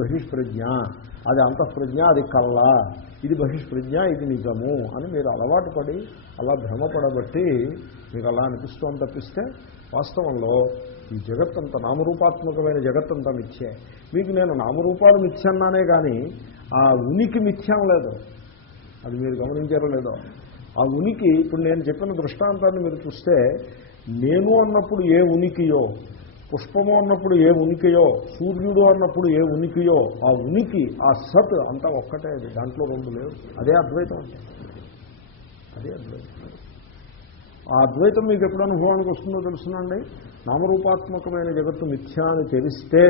బహిష్ప్రజ్ఞ, అది అంతఃప్రజ్ఞ, అది కళ్ళ, ఇది బహిష్ప్రజ్ఞ, ఇది నిజము అని మీరు అలవాటు పడి అలా భ్రమపడబట్టి మీకు అలా అనిపిస్తోంది తప్పిస్తే వాస్తవంలో ఈ జగత్తంతా నామరూపాత్మకమైన జగత్తంతా మిథ్యే. మీకు నేను నామరూపాలు మిథ్య అన్నానే కానీ ఆ ఉనికి మిథ్యం లేదు. అది మీరు గమనించారో లేదో. ఆ ఉనికి ఇప్పుడు నేను చెప్పిన దృష్టాంతాన్ని మీరు చూస్తే నేను అన్నప్పుడు ఏ ఉనికియో, పుష్పము అన్నప్పుడు ఏ ఉనికియో, సూర్యుడు అన్నప్పుడు ఏ ఉనికియో, ఆ ఉనికి, ఆ సత్ అంతా ఒక్కటే. అది దాంట్లో రెండు లేవు. అదే అద్వైతం అంటే. అదే అద్వైతం. ఆ అద్వైతం మీకు ఎప్పుడు అనుభవానికి వస్తుందో తెలుసునండి. నామరూపాత్మకమైన జగత్తు మిథ్యా అని తెలిస్తే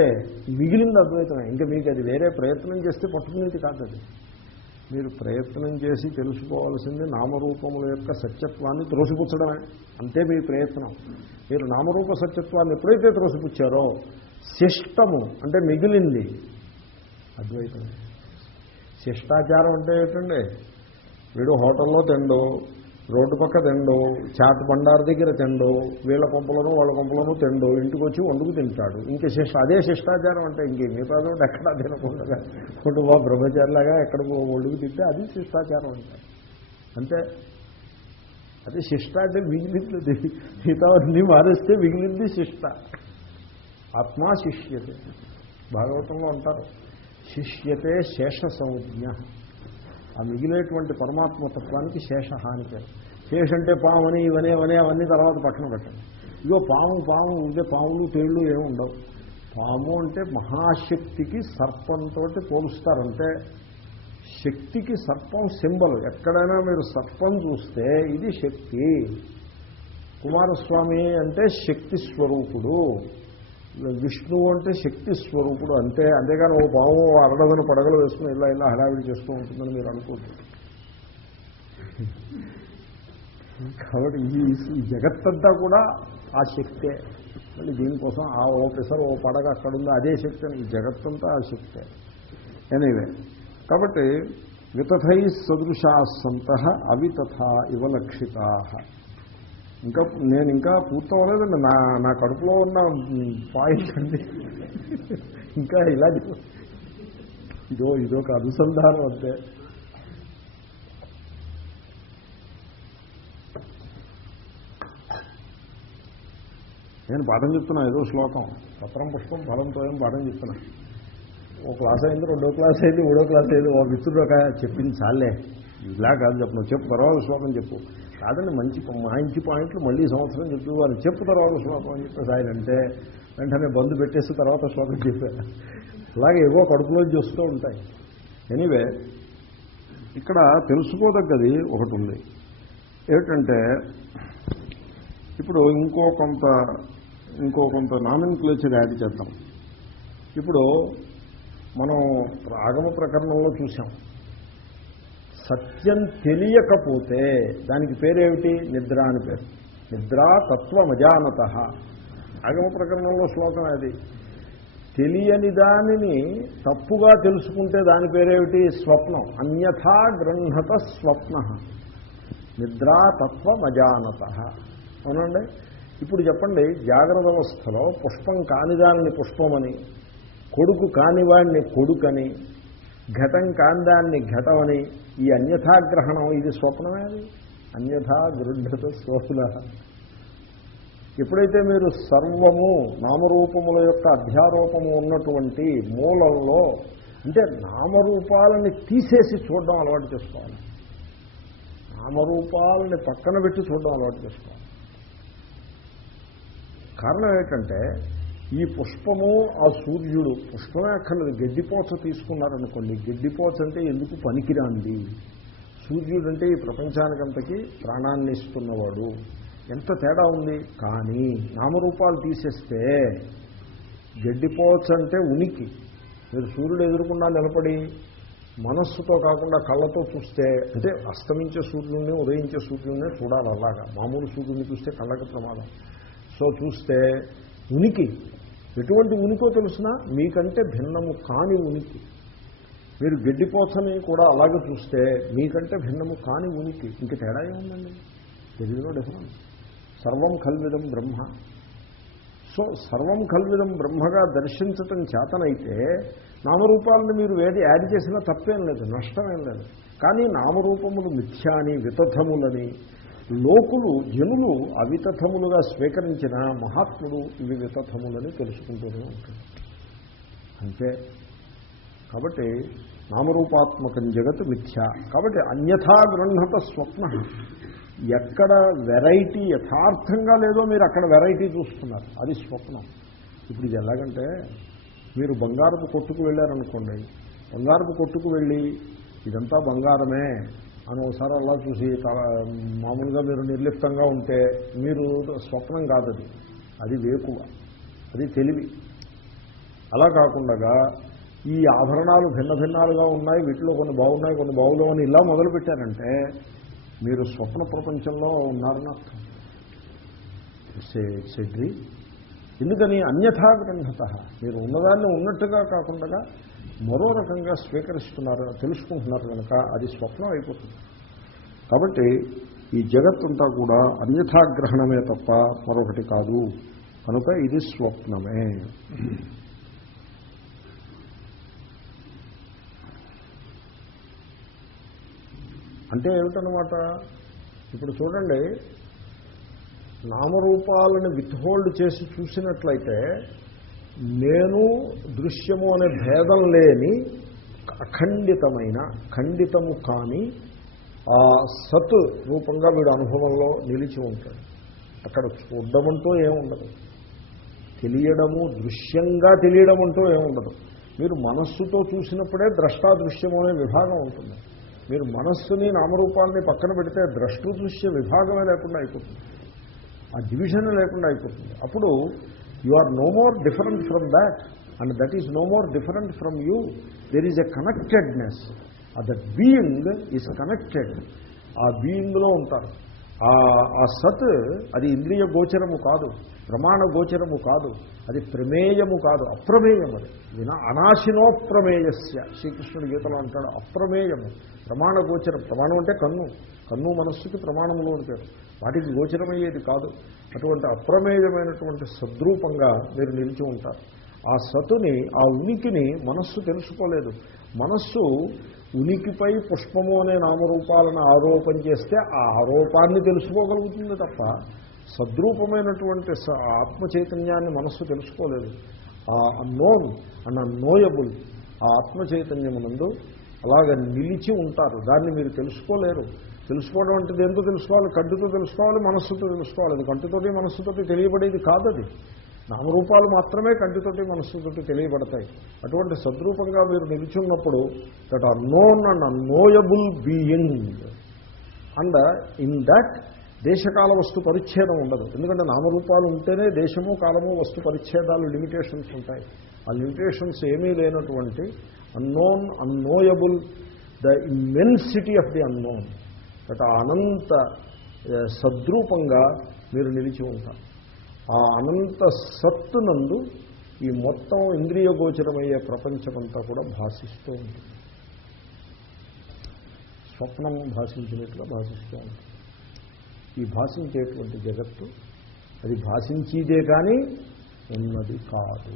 మిగిలింది అద్వైతమే. ఇంకా మీకు అది వేరే ప్రయత్నం చేస్తే పట్టుకునేది కాదు. అది మీరు ప్రయత్నం చేసి తెలుసుకోవాల్సింది నామరూపముల యొక్క సత్యత్వాన్ని త్రోసిపుచ్చడమే. అంతే మీ ప్రయత్నం. మీరు నామరూప సత్యత్వాన్ని ఎప్పుడైతే త్రోసిపుచ్చారో శిష్టము అంటే మిగిలింది అద్వైతమే. శిష్టాచారం అంటే ఏంటండి? వీడు హోటల్లో తిండు, రోడ్డు పక్క తిండు, చాట్ బండారు దగ్గర తిండు, వీళ్ళ కొంపలను వాళ్ళ కొంపలను తిండు, ఇంటికి వచ్చి వండుకు తింటాడు. ఇంక అదే శిష్టాచారం అంటే. ఇంకే మిగతా చోట ఎక్కడా తినకుండా కుటుంబ బ్రహ్మచారిలాగా ఎక్కడ వండుకు తింటే అది శిష్టాచారం అంటే. అంతే. అది శిష్ట అంటే మిగిలింది. మిగతా అన్నీ మారేస్తే మిగిలింది శిష్ట. ఆత్మా శిష్యతే. భాగవతంలో అంటారు శిష్యతే శేష సంజ్ఞ. ఆ మిగిలేటువంటి పరమాత్మతత్వానికి శేష అని పేరు. శేష అంటే పామని ఇవనే అవన్నీ తర్వాత పక్కన పెట్టండి. ఇగో పాము ఉంటే పాములు తేళ్ళు ఏమి ఉండవు. పాము అంటే మహాశక్తికి సర్పంతో పోలుస్తారంటే శక్తికి సర్పం సింబల్. ఎక్కడైనా మీరు సర్పం చూస్తే ఇది శక్తి. కుమారస్వామి అంటే శక్తి స్వరూపుడు, విష్ణువు అంటే శక్తి స్వరూపుడు అంతే. అంతేగాని ఓ పాము అరడదన పడగలు వేసుకుని ఇలా హడావిడి చేస్తూ ఉంటుందని మీరు అనుకుంటారు. కాబట్టి ఈ జగత్తంతా కూడా ఆ శక్తే. మళ్ళీ దీనికోసం ఆ ఓ పెసర్ ఓ పడగ అక్కడుంది అదే శక్తి అని. ఈ జగత్తంతా ఆ శక్తే. ఎనీవే, కాబట్టి వితథై సదృశా సంతః అవితథా ఇవ లక్షితా. నేను ఇంకా పూర్తవలేదండి. నా కడుపులో ఉన్న పాయింట్ అండి. ఇంకా ఇలా ఇదొక అనుసంధానం అంతే. నేను పాఠం చెప్తున్నా, ఏదో శ్లోకం. పత్రం పుష్పం ఫలంతో ఏం పాఠం చెప్తున్నా. ఓ క్లాస్ అయింది, రెండో క్లాస్ అయింది, మూడో క్లాస్ అయింది. ఓ మిత్రుడు ఒక చెప్పింది చాలే, ఇలా కాదు చెప్పను, చెప్పు తర్వాత శ్లోకం చెప్పు. కాదండి, మంచి పాయింట్లు మళ్ళీ సంవత్సరం చెప్పి వారు చెప్పు తర్వాత శ్లోకం అని చెప్పేసి ఆయన అంటే వెంటనే బంధు పెట్టేసి తర్వాత శ్లోకం చెప్పారు. అలాగే ఏవో కడుపులోంచి వస్తూ ఉంటాయి. ఎనీవే, ఇక్కడ తెలుసుకోదగ్గది ఒకటి ఉంది. ఏమిటంటే ఇప్పుడు ఇంకో కొంత నామెన్క్లేచర్ యాడ్ చేద్దాం. ఇప్పుడు మనం ఆగమ ప్రకరణంలో చూసాం, సత్యం తెలియకపోతే దానికి పేరేమిటి? నిద్ర అని పేరు. నిద్రా తత్వమజానత. ఆగమ ప్రకరణంలో శ్లోకం అది. తెలియని దానిని తప్పుగా తెలుసుకుంటే దాని పేరేమిటి? స్వప్నం. అన్యథా గృహత స్వప్న. నిద్రా తత్వమజానత. అవునండి. ఇప్పుడు చెప్పండి, జాగ్రత్త అవస్థలో పుష్పం కానిదాన్ని పుష్పమని, కొడుకు కానివాడిని కొడుకని, ఘటం కానిదాన్ని ఘటమని, ఈ అన్యథాగ్రహణం ఇది స్వప్నమే. అది అన్యథా గృహత స్వప్న. ఎప్పుడైతే మీరు సర్వము నామరూపముల యొక్క అధ్యారోపము ఉన్నటువంటి మూలంలో, అంటే నామరూపాలని తీసేసి చూడడం అలవాటు చేసుకోవాలి. నామరూపాలని పక్కన పెట్టి చూడడం అలవాటు చేసుకోవాలి. కారణం ఏంటంటే ఈ పుష్పము, ఆ సూర్యుడు, పుష్పమే అక్కర్లేదు, గడ్డిపోచ తీసుకున్నారనుకోండి. గడ్డిపోచ అంటే ఎందుకు పనికిరాంది. సూర్యుడు అంటే ఈ ప్రపంచానికంతకీ ప్రాణాన్ని ఇస్తున్నవాడు. ఎంత తేడా ఉంది. కానీ నామరూపాలు తీసేస్తే గడ్డిపోచ అంటే ఉనికి. మీరు సూర్యుడు ఎదురుకుండా నిలబడి మనస్సుతో కాకుండా కళ్ళతో చూస్తే, అంటే అస్తమించే సూర్యుడిని ఉదయించే సూర్యుడిని చూడాలి. అలాగా మామూలు సూర్యుడిని చూస్తే కళ్ళకి ప్రమాదం. సో చూస్తే ఉనికి, ఎటువంటి ఉనికో తెలుసునా, మీకంటే భిన్నము కాని ఉనికి. మీరు గడ్డిపోచని కూడా అలాగే చూస్తే మీకంటే భిన్నము కాని ఉనికి. ఇంక తేడా ఏముందండి? తెలియదో డిఫరెన్స్. సర్వం కల్విదం బ్రహ్మ. సో సర్వం కల్విదం బ్రహ్మగా దర్శించటం చేతనైతే నామరూపాలను మీరు ఏది యాడ్ చేసినా తప్పేం లేదు, నష్టమేం లేదు. కానీ నామరూపములు మిథ్యాని వితథములని లోకులు జనులు అవితథములుగా స్వీకరించిన మహాత్ముడు ఇవి వితథములని తెలుసుకుంటూనే ఉంటాడు అంతే. కాబట్టి నామరూపాత్మకం జగత్ మిథ్య. కాబట్టి అన్యథా గృహత స్వప్న. ఎక్కడ వెరైటీ యథార్థంగా లేదో మీరు అక్కడ వెరైటీ చూస్తున్నారు, అది స్వప్నం. ఇప్పుడు ఇది ఎలాగంటే మీరు బంగారపు కొట్టుకు వెళ్ళారనుకోండి, బంగారపు కొట్టుకు వెళ్ళి ఇదంతా బంగారమే అని ఒకసారి అలా చూసి మామూలుగా మీరు నిర్లిప్తంగా ఉంటే మీరు స్వప్నం కాదది, అది వేకువ, అది తెలివి. అలా కాకుండా ఈ ఆభరణాలు భిన్న భిన్నాలుగా ఉన్నాయి, వీటిలో కొన్ని బాగున్నాయి కొన్ని బాగులేవు అని ఇలా మొదలుపెట్టారంటే మీరు స్వప్న ప్రపంచంలో ఉన్నారని అర్థం. It's a dream. ఎందుకని అన్యథా గ్రంథత, మీరు ఉన్నదాన్ని ఉన్నట్టుగా కాకుండా మరో రకంగా స్వీకరిస్తున్నారు, తెలుసుకుంటున్నారు కనుక అది స్వప్నం అయిపోతుంది. కాబట్టి ఈ జగత్తంతా కూడా అన్యథాగ్రహణమే తప్ప మరొకటి కాదు, కనుక ఇది స్వప్నమే. అంటే ఏమిటన్నమాట, ఇప్పుడు చూడండి, నామరూపాలను విత్హోల్డ్ చేసి చూసినట్లయితే నేను దృశ్యము అనే భేదం లేని అఖండితమైన ఖండితము కాని ఆ సత్ రూపంగా వీడు అనుభవంలో నిలిచి ఉంటాడు. అక్కడ చూడడమంటూ ఏముండదు, తెలియడము దృశ్యంగా తెలియడం అంటూ ఏముండదు. మీరు మనస్సుతో చూసినప్పుడే ద్రష్టాదృశ్యము అనే విభాగం ఉంటుంది. మీరు మనస్సుని నామరూపాలని పక్కన పెడితే ద్రష్టృదృశ్య విభాగమే లేకుండా అయిపోతుంది, ఆ డివిజన్ లేకుండా అయిపోతుంది. అప్పుడు you are no more different from that and that is no more different from you. There is a connectedness. That being is connected. ఆ బీయింగ్లో ఉంటారు. ఆ సత్ అది ఇంద్రియ గోచరము కాదు, ప్రమాణ గోచరము కాదు, అది ప్రమేయము కాదు, అప్రమేయం. అది అనాశినోప్రమేయస్య శ్రీకృష్ణుడు గీతలో అంటాడు. అప్రమేయము, ప్రమాణ గోచరం. ప్రమాణం అంటే కన్ను మనస్సుకి ప్రమాణములు అని పేరు, వాటికి గోచరమయ్యేది కాదు. అటువంటి అప్రమేయమైనటువంటి సద్రూపంగా మీరు నిలిచి ఉంటారు. ఆ సతుని, ఆ ఉనికిని మనస్సు తెలుసుకోలేదు. మనస్సు ఉనికిపై పుష్పము అనే నామరూపాలను ఆరోపణ చేస్తే ఆ ఆరోపాన్ని తెలుసుకోగలుగుతుంది తప్ప సద్రూపమైనటువంటి ఆత్మ చైతన్యాన్ని మనస్సు తెలుసుకోలేదు. ఆ అన్నోన్ అండ్ అన్నోయబుల్ ఆ ఆత్మ చైతన్యమునందు అలాగ నిలిచి ఉంటారు. దాన్ని మీరు తెలుసుకోలేరు. తెలుసుకోవడం అంటే దేంతో తెలుసుకోవాలి? కంటితో తెలుసుకోవాలి, మనస్సుతో తెలుసుకోవాలి. అది కంటితోటి మనస్సుతోటి తెలియబడేది కాదది. నామరూపాలు మాత్రమే కంటితోటి మనస్సుతోటి తెలియబడతాయి. అటువంటి సద్రూపంగా మీరు నిలిచున్నప్పుడు that unknown and unknowable being and in that దేశకాల వస్తు పరిచ్ఛేదం ఉండదు. ఎందుకంటే నామరూపాలు ఉంటేనే దేశము కాలము వస్తు పరిచ్ఛేదాలు లిమిటేషన్స్ ఉంటాయి. ఆ లిమిటేషన్స్ ఏమీ లేనటువంటి unknown unknowable the immensity of the unknown that అనంత సద్రూపంగా మీరు నిలిచి ఉంటారు. ఆ అనంత సత్తునందు ఈ మొత్తం ఇంద్రియ గోచరమయ్యే ప్రపంచమంతా కూడా భాషిస్తూ ఉంటుంది. స్వప్నం భాషించినట్టుగా భాషిస్తూ ఉంటుంది. ఈ భాషించేటువంటి జగత్తు అది భాషించేదే కానీ ఉన్నది కాదు.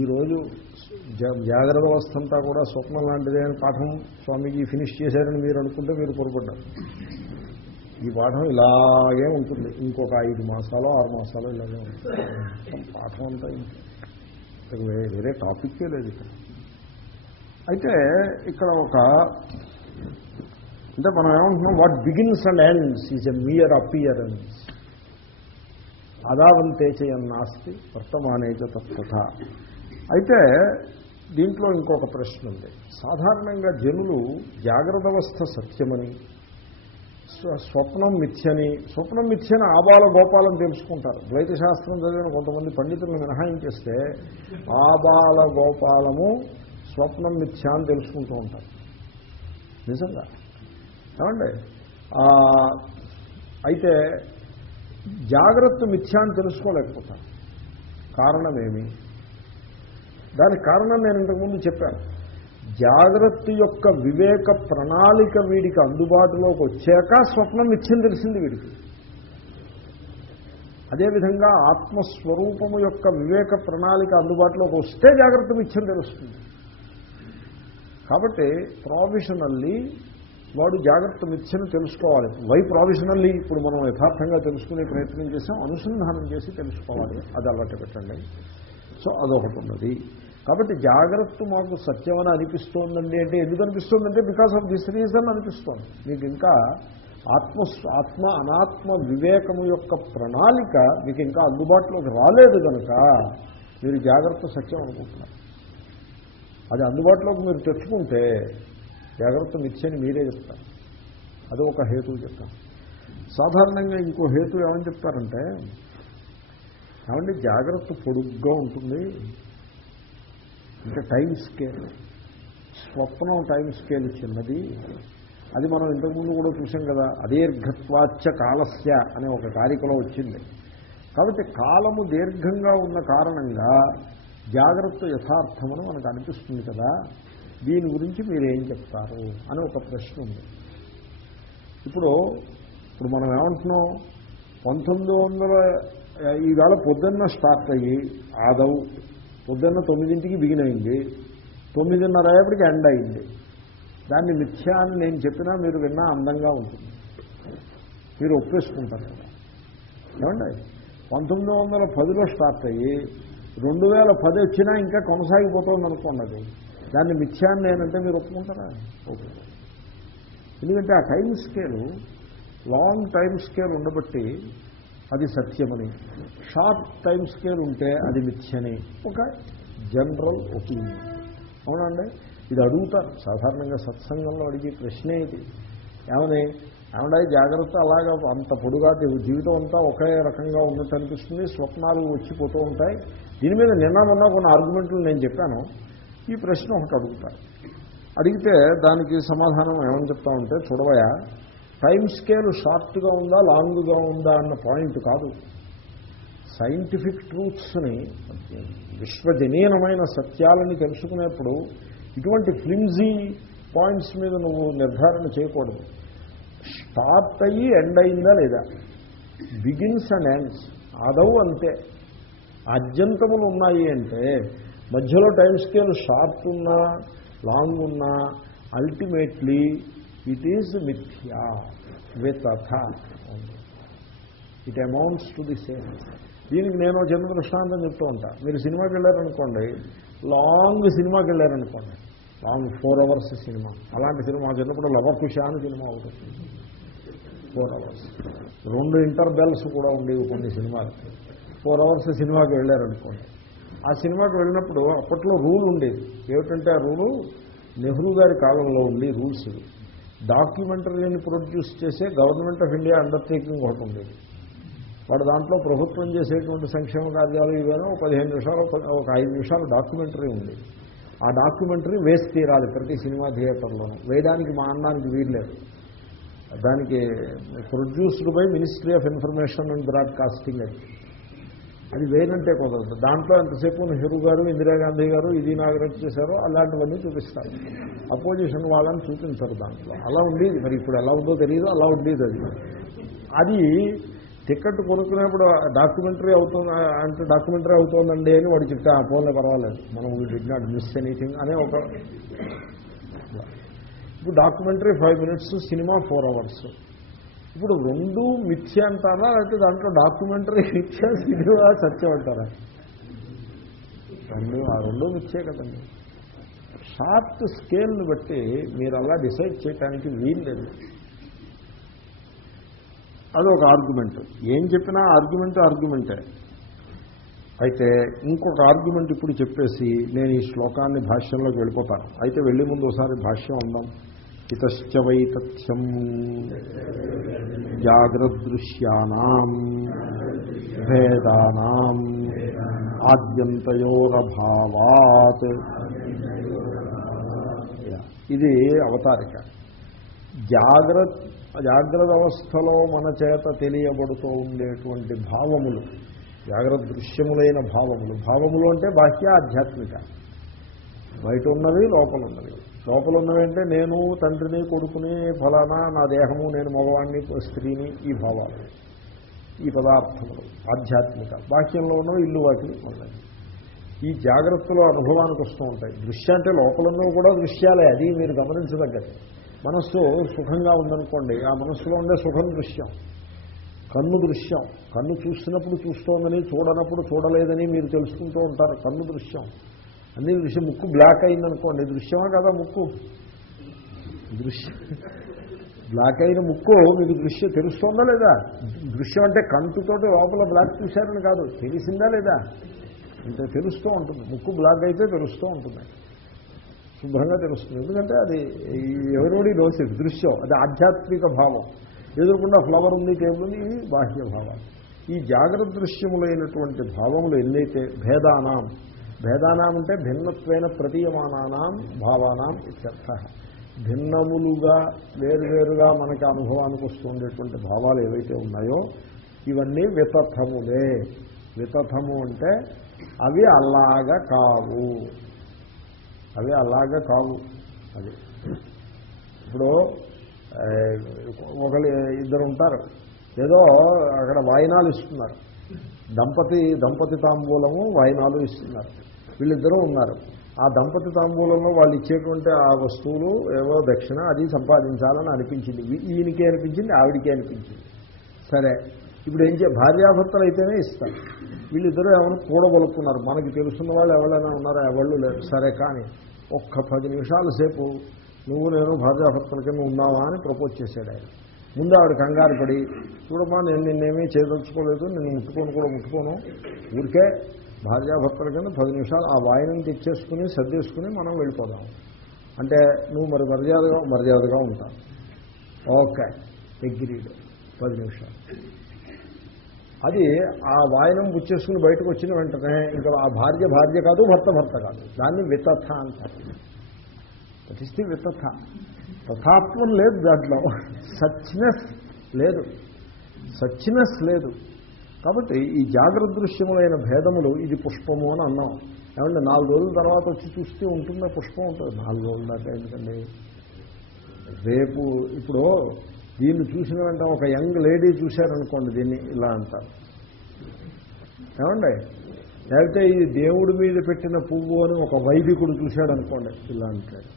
ఈరోజు జాగ్రత్త అవస్థ అంతా కూడా స్వప్నం లాంటిదే అని పాఠం స్వామీజీ ఫినిష్ చేశారని మీరు అనుకుంటే మీరు పొరపడ్డారు. ఈ పాఠం ఇలాగే ఉంటుంది. ఇంకొక 5 మాసాలు 6 మాసాలు ఇలాగే ఉంటుంది పాఠం అంతా. ఇంకా వేరే టాపిక్కే లేదు ఇక్కడ. అయితే ఇక్కడ అంటే మనం ఏమంటున్నాం, what begins and ends is a mere appearance. అదావంతే చేయన్నాస్తి వర్తమానేజ తత్వత. అయితే దీంట్లో ఇంకొక ప్రశ్న ఉంది. సాధారణంగా జనులు జాగ్రత్త అవస్థ సత్యమని, స్వప్నం మిథ్యని ఆబాల గోపాలను తెలుసుకుంటారు. ద్వైత శాస్త్రం చదివిన కొంతమంది పండితులను మినహాయించేస్తే ఆబాల గోపాలము స్వప్నం మిథ్య అని తెలుసుకుంటూ ఉంటారు. నిజంగా ఏమండి? అయితే జాగ్రత్త మిథ్య అని తెలుసుకోలేకపోతారు. కారణమేమి? దానికి కారణం నేను ఇంతకుముందు చెప్పాను. జాగ్రత్త యొక్క వివేక ప్రణాళిక వీడికి అందుబాటులోకి వచ్చాక స్వప్నం మిథ్యని తెలిసింది వీడికి. అదేవిధంగా ఆత్మస్వరూపము యొక్క వివేక ప్రణాళిక అందుబాటులోకి వస్తే జాగ్రత్త మిథ్యం తెలుస్తుంది. కాబట్టి ప్రావిషనల్లీ వాడు జాగ్రత్త మిథ్యను తెలుసుకోవాలి. వై ప్రావిషనల్లీ ఇప్పుడు మనం యథార్థంగా తెలుసుకునే ప్రయత్నం చేసాం, అనుసంధానం చేసి తెలుసుకోవాలి. అది అలవాటు పెట్టండి. సో అదొకటి ఉన్నది. కాబట్టి జాగ్రత్త మాకు సత్యమని అనిపిస్తోందండి అంటే ఎందుకు అనిపిస్తుందంటే బికాస్ ఆఫ్ దిస్ రీజన్ అనిపిస్తోంది. మీకు ఇంకా ఆత్మ అనాత్మ వివేకము యొక్క ప్రణాళిక మీకు ఇంకా అందుబాటులోకి రాలేదు కనుక మీరు జాగ్రత్త సత్యం అనుకుంటున్నారు. అది అందుబాటులోకి మీరు తెచ్చుకుంటే జాగ్రత్త మిథ్యని మీరే చెప్తారు. అది ఒక హేతువు చెప్తాను. సాధారణంగా ఇంకో హేతు ఏమని చెప్తారంటే, ఏమంటే జాగ్రత్త పొడుగ్గా ఉంటుంది అంటే టైం స్కేల్, స్వప్నం టైం స్కేల్ చిన్నది. అది మనం ఇంతకుముందు కూడా చూసాం కదా, అదీర్ఘత్వాచ్చ కాలస్య అనే ఒక కారికలో వచ్చింది. కాబట్టి కాలము దీర్ఘంగా ఉన్న కారణంగా జాగ్రత్త యథార్థమని మనకు అనిపిస్తుంది కదా, దీని గురించి మీరేం చెప్తారు అని ఒక ప్రశ్న ఉంది. ఇప్పుడు మనం ఏమంటున్నాం, 1900 ఈవేళ పొద్దున్న స్టార్ట్ అయ్యి ఆదవు పొద్దున్న 9ంటికి బిగిన్ అయింది, 9:30 అయ్యేప్పటికి ఎండ్ అయింది. దాన్ని మిథ్యా అని నేను చెప్పినా మీరు విన్నా అందంగా ఉంటుంది, మీరు ఒప్పేసుకుంటారు కదా. ఏమండి 1910లో స్టార్ట్ అయ్యి 2010 వచ్చినా ఇంకా కొనసాగిపోతుంది అనుకోండి, దాన్ని మిథ్యా అని నేనంటే మీరు ఒప్పుకుంటారా? ఓకే. ఎందుకంటే ఆ time scale long time scale ఉండబట్టి అది సత్యమని, షార్ట్ టైం స్కేల్ ఉంటే అది మిథ్యని ఒక జనరల్ ఒపీనియన్. అవునండి, ఇది అడుగుతారు సాధారణంగా సత్సంగంలో అడిగే ప్రశ్నే ఇది. ఏమన్నా జాగ్రత్త అలాగా అంత పొడుగా జీవితం అంతా ఒకే రకంగా ఉన్నట్టు అనిపిస్తుంది, స్వప్నాలు వచ్చిపోతూ ఉంటాయి. దీని మీద నిన్న కొన్ని ఆర్గ్యుమెంట్లు నేను చెప్పాను. ఈ ప్రశ్న ఒకటి అడుగుతారు. అడిగితే దానికి సమాధానం ఏమని చెప్తామంటే, చూడవయా టైం స్కేల్ షార్ట్గా ఉందా లాంగ్గా ఉందా అన్న పాయింట్ కాదు. సైంటిఫిక్ ట్రూత్స్ని, విశ్వజనీయమైన సత్యాలని తెలుసుకునేప్పుడు ఇటువంటి ఫ్లిమ్జీ పాయింట్స్ మీద నువ్వు నిర్ధారణ చేయకూడదు. స్టార్ట్ అయ్యి ఎండ్ అయిందా లేదా, బిగిన్స్ అండ్ ఎండ్స్ ఆదవు అంతే. ఆద్యంతములు ఉన్నాయి అంటే మధ్యలో టైం స్కేల్ షార్ట్ ఉన్నా లాంగ్ ఉన్నా అల్టిమేట్లీ ఇట్ ఈజ్ మిథ్యా with it amounts to the same. దీనికి నేను చిన్న దృష్టాంతం చెప్తూ ఉంటా. మీరు సినిమాకి వెళ్ళారనుకోండి, లాంగ్ సినిమాకి వెళ్ళారనుకోండి, లాంగ్ 4 hours సినిమా, అలాంటి సినిమా చిన్నప్పుడు లవర్ కుషా అని సినిమా అవుతుంది 4 hours, 2 ఇంటర్బెల్స్ కూడా ఉండేవి కొన్ని సినిమాలకి. 4 hours సినిమాకి వెళ్ళారనుకోండి, ఆ సినిమాకి వెళ్ళినప్పుడు అప్పట్లో రూల్ ఉండేది. ఏమిటంటే ఆ రూలు నెహ్రూ గారి కాలంలో ఉండి రూల్స్. డాక్యుమెంటరీని ప్రొడ్యూస్ చేసే గవర్నమెంట్ ఆఫ్ ఇండియా అండర్టేకింగ్ ఒకటి ఉండేది. వాడు దాంట్లో ప్రభుత్వం చేసేటువంటి సంక్షేమ కార్యాలు ఇవేనో 15 నిమిషాలు, ఒక 5 నిమిషాలు డాక్యుమెంటరీ ఉంది. ఆ డాక్యుమెంటరీ వేసి తీరాలి ప్రతి సినిమా థియేటర్లోనూ. వేయడానికి మా అన్నానికి వీల్లేదు. దానికి produced by ministry of information and broadcasting. అది వేయనంటే కుదరదు. దాంట్లో ఎంతసేపు నెహ్రూ గారు, ఇందిరాగాంధీ గారు ఇది ఇనాగ్రేట్ చేశారో అలాంటివన్నీ చూపిస్తారు. అపోజిషన్ వాళ్ళని చూపించరు దాంట్లో. అలా ఉండేది. మరి ఇప్పుడు ఎలా ఉందో తెలియదు, అలా ఉండేది. అది టికెట్ కొనుక్కునేప్పుడు డాక్యుమెంటరీ అవుతుంది అంటే డాక్యుమెంటరీ అవుతుందండి అని వాడు చెప్తే ఆ ఫోన్లో పర్వాలేదు, మనం we did not miss anything అనే ఒక. ఇప్పుడు డాక్యుమెంటరీ 5 minutes, సినిమా 4 hours. ఇప్పుడు 2 మిథ్య అంటారా, లేకపోతే దాంట్లో డాక్యుమెంటరీ మిథ్య, సినిమా సత్యం అంటారా? ఆ 2 మిథ్యే కదండి. షార్ట్ స్కేల్ని బట్టి మీరు అలా డిసైడ్ చేయడానికి వీలు లేదు. అదొక ఆర్గ్యుమెంట్. ఏం చెప్పినా ఆర్గ్యుమెంటే. అయితే ఇంకొక ఆర్గ్యుమెంట్ ఇప్పుడు చెప్పేసి నేను ఈ శ్లోకాన్ని భాష్యంలోకి వెళ్ళిపోతాను. అయితే వెళ్ళే ముందు ఒకసారి భాష్యం ఉందాం. ఇతశ్చ వై తథ్యం జాగ్రద్దృశ్యానాం భేదానాం ఆద్యంతయోరభావాత్. ఇది అవతారిక. జాగ్రత్త అవస్థలో మన చేత తెలియబడుతూ ఉండేటువంటి భావములు, జాగ్రత్త దృశ్యములైన భావములు అంటే బాహ్య ఆధ్యాత్మిక. బయట ఉన్నవి, లోపల ఉన్నవి. లోపల ఉన్నవి అంటే నేను తండ్రిని, కొడుకుని, ఫలానా నా దేహము, నేను మగవాణ్ణి, స్త్రీని, ఈ భావాలు. ఈ పదార్థములు ఆధ్యాత్మిక, బాహ్యంలో ఉన్నవి ఇల్లు వాకిలి ఉన్నాయి. ఈ జాగ్రత్తలో అనుభవానికి వస్తూ ఉంటాయి. దృశ్య అంటే లోపలన్నో కూడా దృశ్యాలే, అది మీరు గమనించదగ్గది. మనస్సు సుఖంగా ఉందనుకోండి, ఆ మనస్సులో ఉండే సుఖం దృశ్యం. కన్ను దృశ్యం, కన్ను చూస్తున్నప్పుడు చూస్తోందని, చూడనప్పుడు చూడలేదని మీరు తెలుసుకుంటూ ఉంటారు. కన్ను దృశ్యం, అన్ని దృశ్యం. ముక్కు బ్లాక్ అయిందనుకోండి, దృశ్యమా కదా ముక్కు? దృశ్యం. బ్లాక్ అయిన ముక్కు మీకు దృశ్యం తెలుస్తోందా లేదా? దృశ్యం అంటే కంటుతోటి లోపల బ్లాక్ చూశారని కాదు, తెలిసిందా లేదా అంటే తెలుస్తూ ఉంటుంది. ముక్కు బ్లాక్ అయితే తెలుస్తూ ఉంటుంది, శుభ్రంగా తెలుస్తుంది. ఎందుకంటే అది ఎవరోడి నోసి దృశ్యం, అది ఆధ్యాత్మిక భావం. ఎదురుకుండా ఫ్లవర్ ఉంది, టేబుల్ ఉంది, ఇవి బాహ్య భావాలు. ఈ జాగ్రత్త దృశ్యములైనటువంటి భావములు ఎన్నైతే భేదానాం, భేదానాం అంటే భిన్నత్వైన ప్రతీయమానానాం భావానాం ఇత్యర్థ, భిన్నములుగా వేరువేరుగా మనకి అనుభవానికి వస్తుండేటువంటి భావాలు ఏవైతే ఉన్నాయో ఇవన్నీ వితథములే. వితథము అంటే అవి అలాగా కావు, అవి అలాగా కావు. అది ఇప్పుడు ఇద్దరు ఉంటారు, ఏదో అక్కడ వాయినాలు ఇస్తున్నారు, దంపతి తాంబూలము వాయినాలు ఇస్తున్నారు. వీళ్ళిద్దరూ ఉన్నారు. ఆ దంపతి తాంబూలంలో వాళ్ళు ఇచ్చేటువంటి ఆ వస్తువులు ఏవో దక్షిణ అది సంపాదించాలని అనిపించింది. ఈయనకే అనిపించింది, ఆవిడికే అనిపించింది. సరే, ఇప్పుడు ఏం భార్యాభర్తలు అయితేనే ఇస్తారు. వీళ్ళిద్దరూ ఏమైనా కూడబలుకున్నారు. మనకి తెలుసున్న వాళ్ళు ఎవరైనా ఉన్నారా? ఎవళ్ళు లేరు. సరే, కానీ ఒక్క 10 నిమిషాల సేపు నువ్వు నేను భార్యాభర్తల కింద ఉన్నావా అని ప్రపోజ్ చేశాడు ఆయన. ముందు ఆవిడ కంగారు పడి, చూడమ్మా నేను నిన్నేమీ చేయదలుచుకోలేదు, నేను ముట్టుకోను, ఊరికే భార్యాభర్తల కింద 10 నిమిషాలు ఆ వాయినం తెచ్చేసుకుని సర్దేసుకుని మనం వెళ్ళిపోదాం అంటే, నువ్వు మరి మర్యాదగా ఉంటావు. Okay, agreed. 10 నిమిషాలు. అది ఆ వాయినం పుచ్చేసుకుని బయటకు వచ్చిన వెంటనే ఇంకా ఆ భార్య కాదు, భర్త కాదు. దాన్ని వితథ అంటారు. ప్రతిష్ఠి వితథ. తథాత్వం లేదు దాంట్లో, సచ్నెస్ లేదు. కాబట్టి ఈ జాగ్రత్త దృశ్యములైన భేదములు, ఇది పుష్పము అని అన్నాం. ఏమంటే 4 రోజుల తర్వాత వచ్చి చూస్తే ఉంటుందా? పుష్పం ఉంటుంది. 4 రోజుల దాకా ఎందుకండి? రేపు ఇప్పుడు దీన్ని చూసిన వెంటనే ఒక యంగ్ లేడీ చూశారనుకోండి, దీన్ని ఇలా అంటారు. ఏమండి? లేకపోతే ఇది దేవుడి మీద పెట్టిన పువ్వు అని ఒక వైదికుడు చూశాడనుకోండి, ఇలా అంటాడు.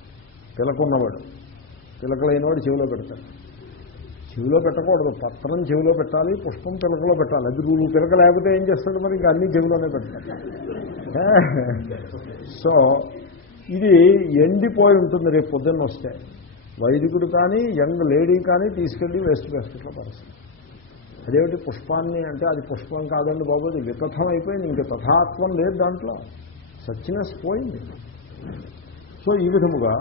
పిలకున్నవాడు, పిలకలైనవాడు చెవిలో పెడతాడు. చెవిలో పెట్టకూడదు, పత్రం చెవిలో పెట్టాలి, పుష్పం పిలకలో పెట్టాలి. అది రూలు. పిలక లేకపోతే ఏం చేస్తాడు మరి? ఇంకా అన్నీ చెవిలోనే పెడతాడు. సో ఇది ఎండిపోయి ఉంటుంది. రేపు పొద్దున్న వస్తే వైదికుడు కానీ యంగ్ లేడీ కానీ తీసుకెళ్ళి వేస్ట్ బాస్కెట్లో పరుస్తుంది. అదేమిటి పుష్పాన్ని అంటే అది పుష్పం కాదండి బాబు, అది వితథం అయిపోయింది. ఇంక తథాత్వం లేదు దాంట్లో, సచ్చినెస్ పోయింది. సో ఈ విధముగా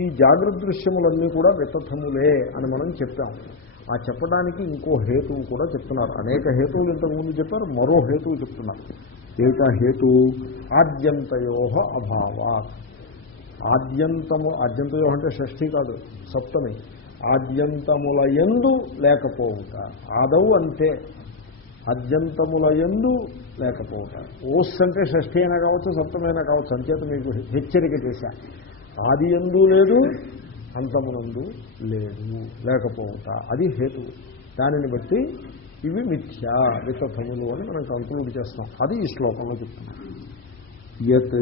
ఈ జాగ్రత్త దృశ్యములన్నీ కూడా వితథములే అని మనం చెప్పాం. ఆ చెప్పడానికి ఇంకో హేతువు కూడా చెప్తున్నారు. అనేక హేతువులు ఇంతకుముందు చెప్పారు, మరో హేతువు చెప్తున్నారు. ఏమిటా హేతు? ఆద్యంతయో అభావాత్. ఆద్యంతయో అంటే షష్ఠి కాదు, సప్తమి. ఆద్యంతముల యందు లేకపోవుట. ఆదవు అంతే, ఆద్యంతముల యందు లేకపోవుట. ఓస్ అంటే షష్ఠి అయినా కావచ్చు, సప్తమైనా కావచ్చు. అంచేత మీకు హెచ్చరిక చేశా. ఆది యందు లేదు, అంతమునందు లేదు, లేకపోవుట. అది హేతు. దానిని బట్టి ఇవి మిథ్యా, వితథములు అని మనం కంక్లూడ్ చేస్తాం. అది ఈ శ్లోకంలో చెప్తున్నాం. యత్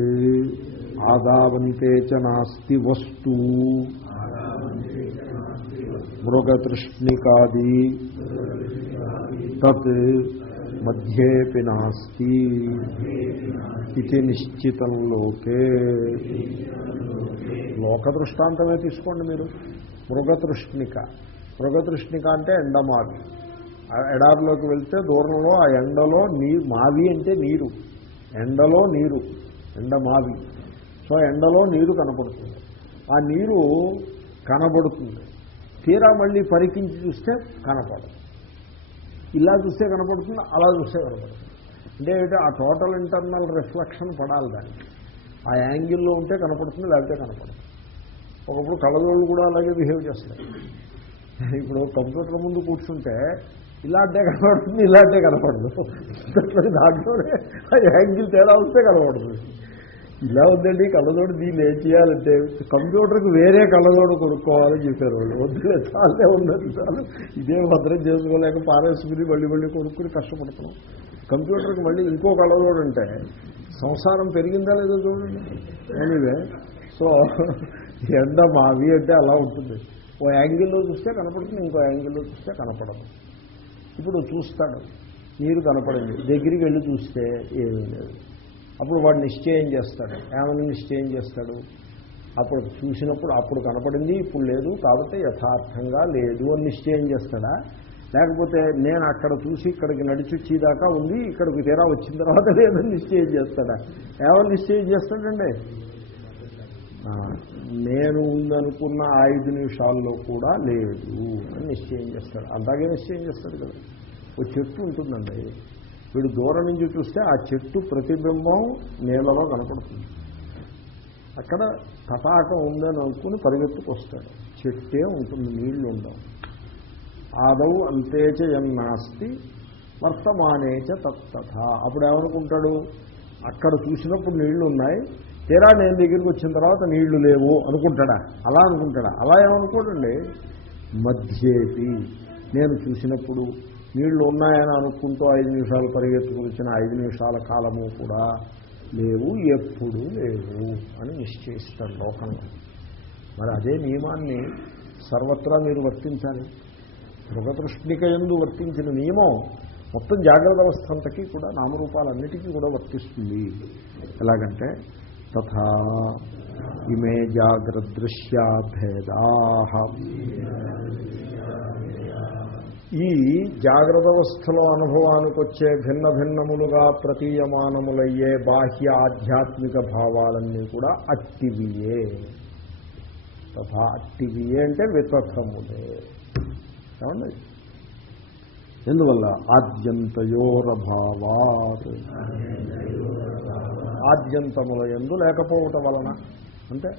ఆదావంతే చ నాస్తి వస్తు మృగతృష్ణికాది తత్ మధ్యేపి నాస్తి ఇది నిశ్చితం లోకే. లోక దృష్టాంతమే తీసుకోండి మీరు. మృగతృష్ణిక అంటే ఎండమావి. ఎడారిలోకి వెళ్తే దూరంలో ఆ ఎండలో నీరు, మావి అంటే నీరు, ఎండలో నీరు, ఎండమావి. సో ఎండలో నీరు కనపడుతుంది. ఆ నీరు కనబడుతుంది, తీరా మళ్ళీ పరికించి చూస్తే కనపడదు. ఇలా చూస్తే కనపడుతుంది, అలా చూస్తే కనపడుతుంది. అంటే ఆ టోటల్ ఇంటర్నల్ రిఫ్లెక్షన్ పడాలి దానికి. ఆ యాంగిల్లో ఉంటే కనపడుతుంది, లేకపోతే కనపడదు. ఒకప్పుడు కళ్ళజోళ్ళు కూడా అలాగే బిహేవ్ చేస్తాయి. ఇప్పుడు కంప్యూటర్ ముందు కూర్చుంటే ఇలాంటే కనపడుతుంది, ఇలాంటే కనపడదు. దాంట్లోనే ఆ యాంగిల్ తేడా వస్తే కనపడుతుంది. ఇలా ఉందండి కళ్ళజోడు, దీన్ని ఏం చేయాలంటే కంప్యూటర్కి వేరే కళ్ళజోడు కొనుక్కోవాలని చెప్పారు వాళ్ళు. వద్దులే చాలే ఉన్నది చాలు, ఇదే భద్రం చేసుకోలేక పారేసుకుని మళ్ళీ కొనుక్కుని కష్టపడుతున్నాం. కంప్యూటర్కి మళ్ళీ ఇంకో కళ్ళజోడు అంటే సంసారం పెరిగిందా లేదో చూడండి. ఎనీవే, సో ఎండ మావి అంటే అలా ఉంటుంది. ఓ యాంగిల్లో చూస్తే కనపడుతుంది, ఇంకో యాంగిల్లో చూస్తే కనపడదు. ఇప్పుడు చూస్తాడు, నీరు కనపడింది, దగ్గరికి వెళ్ళి చూస్తే ఏమీ లేదు. అప్పుడు వాడు నిశ్చయం చేస్తాడు. ఏమని నిశ్చయం చేస్తాడు? అప్పుడు చూసినప్పుడు అప్పుడు కనపడింది, ఇప్పుడు లేదు, కాబట్టి యథార్థంగా లేదు అని నిశ్చయం చేస్తాడా? లేకపోతే నేను అక్కడ చూసి ఇక్కడికి నడిచొచ్చేదాకా ఉంది, ఇక్కడికి తీరా వచ్చిన తర్వాత లేదని నిశ్చయం చేస్తాడా? ఏమని నిశ్చయం చేస్తాడండి? నేను ఉందనుకున్న 5 నిమిషాల్లో కూడా లేదు అని నిశ్చయం చేస్తాడు. అలాగే నిశ్చయం చేస్తాడు కదా. ఒక చెట్టు ఉంటుందండి, వీడు దూరం నుంచి చూస్తే ఆ చెట్టు ప్రతిబింబం నీళ్ళలో కనపడుతుంది. అక్కడ తటాకం ఉందని అనుకుని పరిగెత్తుకొస్తాడు. చెట్టే ఉంటుంది, నీళ్లు ఉండవు. ఆదౌ అంతేచ యన్నాస్తి వర్తమానేచ తత్తథ. అప్పుడు ఏమనుకుంటాడు? అక్కడ చూసినప్పుడు నీళ్లు ఉన్నాయి, తీరా నేను దగ్గరికి వచ్చిన తర్వాత నీళ్లు లేవు అనుకుంటాడా? అలా అనుకుంటాడా? అలా ఏమనుకోడండి. మధ్యేపి నేను చూసినప్పుడు నీళ్లు ఉన్నాయని అనుకుంటూ 5 నిమిషాలు పరిగెత్తుకు వచ్చిన 5 నిమిషాల కాలము కూడా లేవు, ఎప్పుడూ లేవు అని నిశ్చయిస్తాడు లోకంలో. మరి అదే నియమాన్ని సర్వత్రా మీరు వర్తించాలి. మృగతృష్ణిక యందు వర్తించిన నియమం మొత్తం జాగ్రత్త అవస్థ అంతకీ కూడా నామరూపాలన్నిటికీ కూడా వర్తిస్తుంది. ఎలాగంటే తథా ఇమే జాగ్రదృశ్యా భేదాః. ఈ జాగ్రత్త అవస్థలో అనుభవానికి వచ్చే భిన్న భిన్నములుగా ప్రతీయమానములయ్యే బాహ్య ఆధ్యాత్మిక భావాలన్నీ కూడా అట్టివియే. తథా అట్టివియే అంటే వితథములే. ఏమండి? ఎందువల్ల? ఆద్యంతయోరభావాత్. ఆద్యంతముల యందు లేకపోవటం వలన, అంటే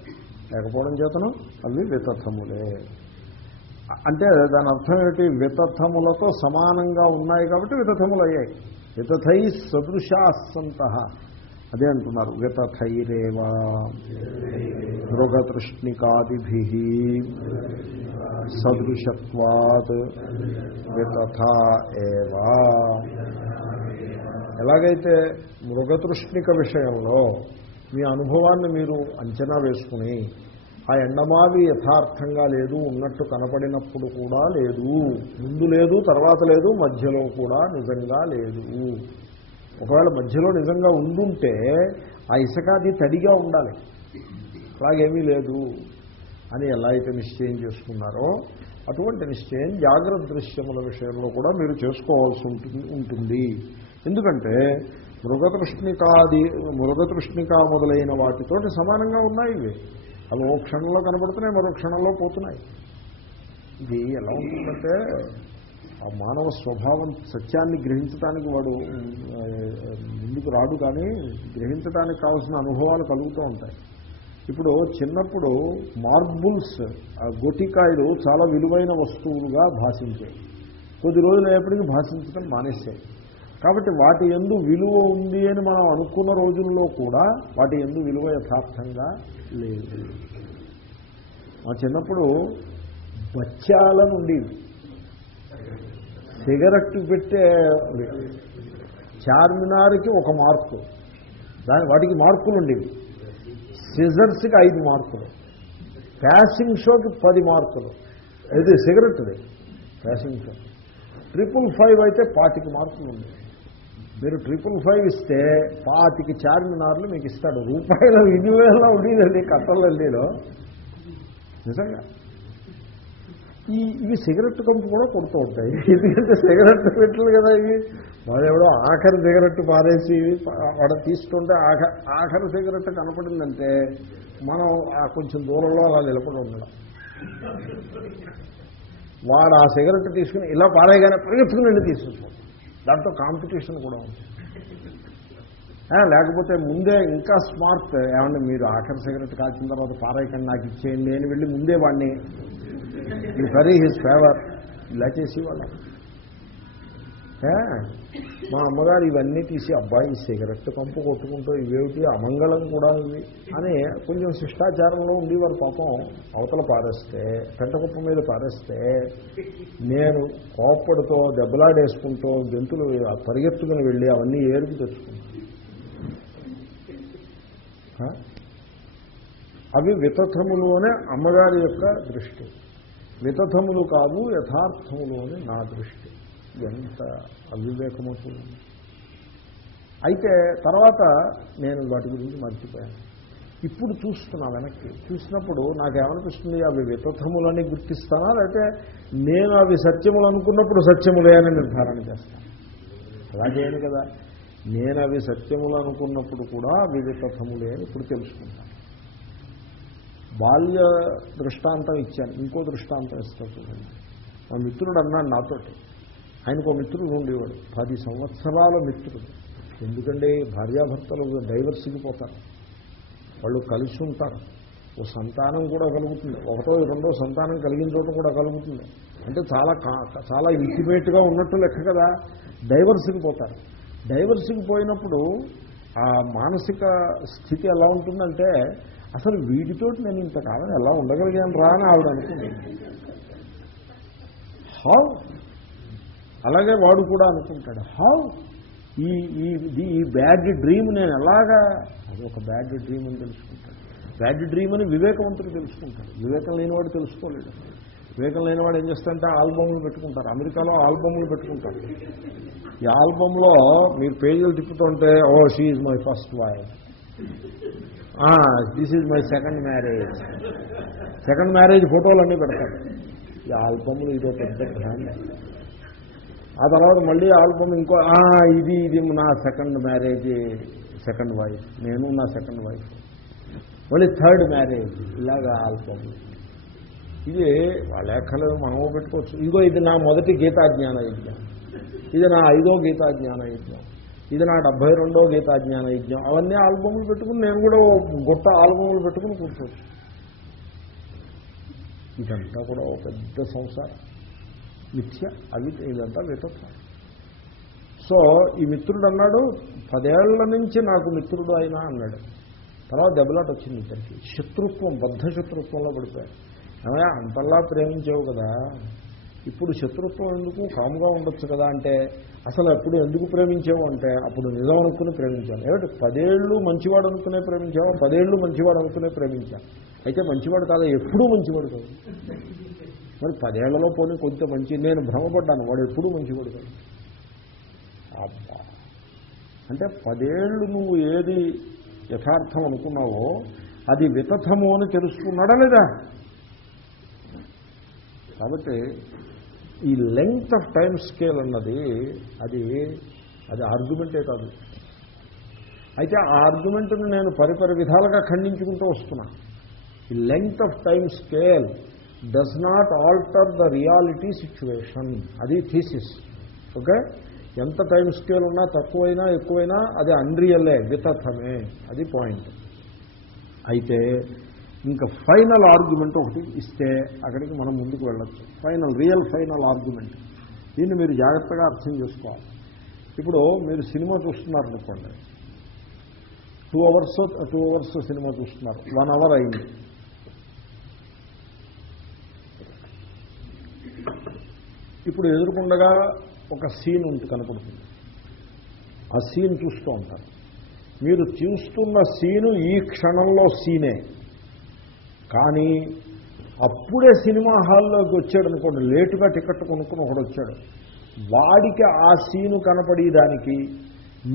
లేకపోవడం చేతను అవి వితథములే. అంటే దాని అర్థం ఏమిటి? వితథములతో సమానంగా ఉన్నాయి కాబట్టి వితథములు అయ్యాయి. వితథై సదృశాస్సంతః అదే అంటున్నారు. వితథైరేవా మృగతృష్ణికాదిభిః సదృశత్వాత్ వితథా ఏవా. ఎలాగైతే మృగతృష్ణిక విషయంలో మీ అనుభవాన్ని మీరు అంచనా వేసుకుని ఆ ఎండమావి యథార్థంగా లేదు, ఉన్నట్టు కనపడినప్పుడు కూడా లేదు, ముందు లేదు తర్వాత లేదు, మధ్యలో కూడా నిజంగా లేదు. ఒకవేళ మధ్యలో నిజంగా ఉండుంటే ఆ ఇసుకాది తడిగా ఉండాలి, అలాగేమీ లేదు అని ఎలా అయితే నిశ్చయం చేసుకున్నారో అటువంటి నిశ్చయం జాగ్రత్త దృశ్యముల విషయంలో కూడా మీరు చేసుకోవాల్సి ఉంటుంది. ఎందుకంటే మృగతృష్ణిక మొదలైన వాటితోటి సమానంగా ఉన్నాయి ఇవి. అవి ఓ క్షణంలో కనబడుతున్నాయి, మరో క్షణంలో పోతున్నాయి. ఇది ఎలా ఉంటుందంటే ఆ మానవ స్వభావం సత్యాన్ని గ్రహించడానికి వాడు ముందుకు రాడు, కానీ గ్రహించడానికి కావాల్సిన అనుభవాలు కలుగుతూ ఉంటాయి. ఇప్పుడు చిన్నప్పుడు మార్బుల్స్, గొటికాయలు చాలా విలువైన వస్తువులుగా భాషించాయి. కొద్ది రోజులు అయ్యేప్పటికీ భాషించడం మానేశాయి. కాబట్టి వాటి యందు విలువ ఉంది అని మనం అనుకున్న రోజుల్లో కూడా వాటి యందు విలువ యథార్థంగా లేదు. మా చిన్నప్పుడు బచ్చాలను ఉండేవి, సిగరెట్ పెట్టే చార్మినార్కి 1 మార్కు, వాటికి మార్కులు ఉండేవి. సిజర్స్కి 5 మార్కులు, ప్యాసింగ్ షోకి 10 మార్కులు. ఇది సిగరెట్ది ప్యాసింగ్ షో. 555 అయితే 25 మార్కులు ఉండేవి. మీరు 555 ఇస్తే 25 చార్మినార్లు మీకు ఇస్తాడు. రూపాయల వినియోగంలో ఉండేదండి కట్టలల్లీలో. నిజంగా ఇవి సిగరెట్ కంపు కూడా కొడుతూ ఉంటాయి. ఎందుకంటే సిగరెట్ పెట్టలు కదా ఇవి. వాడు ఎవడో ఆఖరి సిగరెట్ పారేసి వాడు తీసుకుంటే ఆఖరి సిగరెట్ కనపడిందంటే మనం కొంచెం దూరంలో అలా నిలబడి ఉండడం. వాడు ఆ సిగరెట్ తీసుకుని ఇలా పారేయగానే పరిగెత్తుకుని తీసుకుంటాం. దాంట్లో కాంపిటీషన్ కూడా ఉంది. లేకపోతే ముందే ఇంకా స్మార్ట్, ఏమంటే మీరు ఆఖరి సిగరెట్ కాల్చిన తర్వాత పారాయకండి నాకు ఇచ్చేయండి అని వెళ్ళి ముందే వాడిని ఈ వెరీ హిజ్ ఫేవర్ ఇలా చేసేవాళ్ళం. మా అమ్మగారు ఇవన్నీ తీసి అబ్బాయి సిగరెట్ కంపు కొట్టుకుంటూ ఇవేమిటి అమంగళం కూడా ఇవి అని కొంచెం శిష్టాచారంలో ఉండేవారు. పాపం అవతల పారేస్తే పెంటకుప్ప మీద పారేస్తే నేను కోప్పడితో దెబ్బలాడేసుకుంటూ గెంతులు పరిగెత్తుకుని వెళ్ళి అవన్నీ ఏరుకు తెచ్చుకుంటాను. అవి వితథములోనే అమ్మగారి యొక్క దృష్టి, వితథములు కాదు యథార్థములోనే నా దృష్టి. ఎంత అవివేకమవుతుంది. అయితే తర్వాత నేను వాటి గురించి మర్చిపోయాను. ఇప్పుడు చూస్తున్నా, వెనక్కి చూసినప్పుడు నాకేమనిపిస్తుంది, అవి వితథములని గుర్తిస్తానా లేకపోతే నేను అవి సత్యములు అనుకున్నప్పుడు సత్యములే అని నిర్ధారణ చేస్తాను. అలా చేయను కదా. నేను అవి సత్యములు అనుకున్నప్పుడు కూడా అవి వితథములే అని ఇప్పుడు తెలుసుకుంటాను. బాల్య దృష్టాంతం ఇచ్చాను, ఇంకో దృష్టాంతం ఇస్తా చూడండి. మా మిత్రుడు అన్నాడు నాతోటి, ఆయనకు ఒక మిత్రుడు ఉండేవాడు, 10 సంవత్సరాల మిత్రుడు. ఎందుకంటే భార్యాభర్తలు డైవర్స్కి పోతారు, వాళ్ళు కలిసి ఉంటారు, ఓ సంతానం కూడా కలుగుతుంది, ఒకటో రెండో సంతానం కలిగిన చోట కూడా కలుగుతుంది. అంటే చాలా ఇంటిమేట్గా ఉన్నట్టు లెక్క కదా. డైవర్స్కి పోతారు. డైవర్స్కి పోయినప్పుడు ఆ మానసిక స్థితి ఎలా ఉంటుందంటే, అసలు వీటితోటి నేను ఇంతకాలం ఎలా ఉండగలిగాను రా అని ఆవిడ అనుకుంది. హౌ, అలాగే వాడు కూడా అనుకుంటాడు, హౌ ఈ బ్యాడ్ డ్రీమ్ నేను ఎలాగా, అది ఒక బ్యాడ్ డ్రీమ్ అని తెలుసుకుంటాడు. బ్యాడ్ డ్రీమ్ అని వివేకవంతుడు తెలుసుకుంటాడు. వివేకం లేనివాడు తెలుసుకోలేడు. వివేకం లేనివాడు ఏం చేస్తారంటే ఆల్బమ్లు పెట్టుకుంటారు. అమెరికాలో ఆల్బమ్లు పెట్టుకుంటారు. ఈ ఆల్బంలో మీరు పేజీలు తిప్పుతుంటే, oh she is my first wife, this is my second marriage, second marriage ఫోటోలు అన్నీ పెడతారు. ఈ ఆల్బమ్లు ఇదో పెద్ద బ్రాండ్. ఆ తర్వాత మళ్ళీ ఆల్బమ్ ఇంకో, ఇది నా సెకండ్ మ్యారేజ్, సెకండ్ వైఫ్, నేను నా సెకండ్ వైఫ్, మళ్ళీ థర్డ్ మ్యారేజ్, ఇలాగా ఆల్బమ్. ఇది వాళ్ళ లెక్కలు మనము పెట్టుకోవచ్చు. ఇదిగో ఇది నా మొదటి గీతాజ్ఞాన యజ్ఞం, ఇది నా 5వ గీతాజ్ఞాన యజ్ఞం, ఇది నా 72వ గీతాజ్ఞాన యజ్ఞం. అవన్నీ ఆల్బమ్లు పెట్టుకుని నేను కూడా గొప్ప ఆల్బమ్లు పెట్టుకుని కూర్చోవచ్చు. ఇదంతా కూడా ఒక పెద్ద సంసారం, మిథ్య. అవి ఇదంతా వితత్వం. సో ఈ మిత్రుడు అన్నాడు, 10 ఏళ్ల నుంచి నాకు మిత్రుడు అయినా అన్నాడు. తర్వాత దెబ్బలాట వచ్చింది ఇద్దరికి. శత్రుత్వం, బద్ధ శత్రుత్వంలో పడిపోయాడు. ఏమయ్యా అంతల్లా ప్రేమించావు కదా, ఇప్పుడు శత్రుత్వం ఎందుకు, కాముగా ఉండొచ్చు కదా అంటే, అసలు అప్పుడు ఎందుకు ప్రేమించావు అంటే, అప్పుడు నిజం అనుకుని ప్రేమించాను. ఏమిటి 10 ఏళ్ళు మంచివాడు అనుకునే ప్రేమించావా? 10 ఏళ్ళు మంచివాడు అనుకునే ప్రేమించాను. అయితే మంచివాడు కాదా? ఎప్పుడూ మంచివాడు కాదు. మరి 10 ఏళ్లలో పోనీ కొంచెం మంచి, నేను భ్రమపడ్డాను, వాడు ఎప్పుడూ మంచివాడు కాదు. అబ్బా, అంటే 10 ఏళ్ళు నువ్వు ఏది యథార్థం అనుకున్నావో అది వితథము అని తెలుసుకున్నాడా లేదా? కాబట్టి ఈ లెంగ్త్ ఆఫ్ టైం స్కేల్ అన్నది అది ఆర్గ్యుమెంటే కాదు. అయితే ఆ ఆర్గ్యుమెంట్ను నేను పరిపరి విధాలుగా ఖండించుకుంటూ వస్తున్నా. ఈ length of time scale does not alter the reality situation, అది థీసిస్. ఓకే, ఎంత టైం స్కేల్ ఉన్నా తక్కువైనా ఎక్కువైనా అది అన్రియలే, వితథమే, అది పాయింట్. అయితే ఇంకా ఫైనల్ ఆర్గ్యుమెంట్ ఒకటి ఇస్తే అక్కడికి మనం ముందుకు వెళ్ళచ్చు. Real final argument. దీన్ని మీరు జాగ్రత్తగా అర్థం చేసుకోవాలి. ఇప్పుడు మీరు సినిమా చూస్తున్నారనుకోండి, 2 అవర్స్ సినిమా చూస్తున్నారు, 1 అవర్ అయింది. ఇప్పుడు ఎదురుకుండగా ఒక సీన్ కనపడుతుంది. ఆ సీన్ చూస్తూ ఉంటారు. మీరు చూస్తున్న సీను ఈ క్షణంలో సీనే, కానీ అప్పుడే సినిమా హాల్లోకి వచ్చాడు అనుకోండి, లేటుగా టికెట్ కొనుక్కుని ఒకడు వచ్చాడు, వాడికి ఆ సీను కనపడేదానికి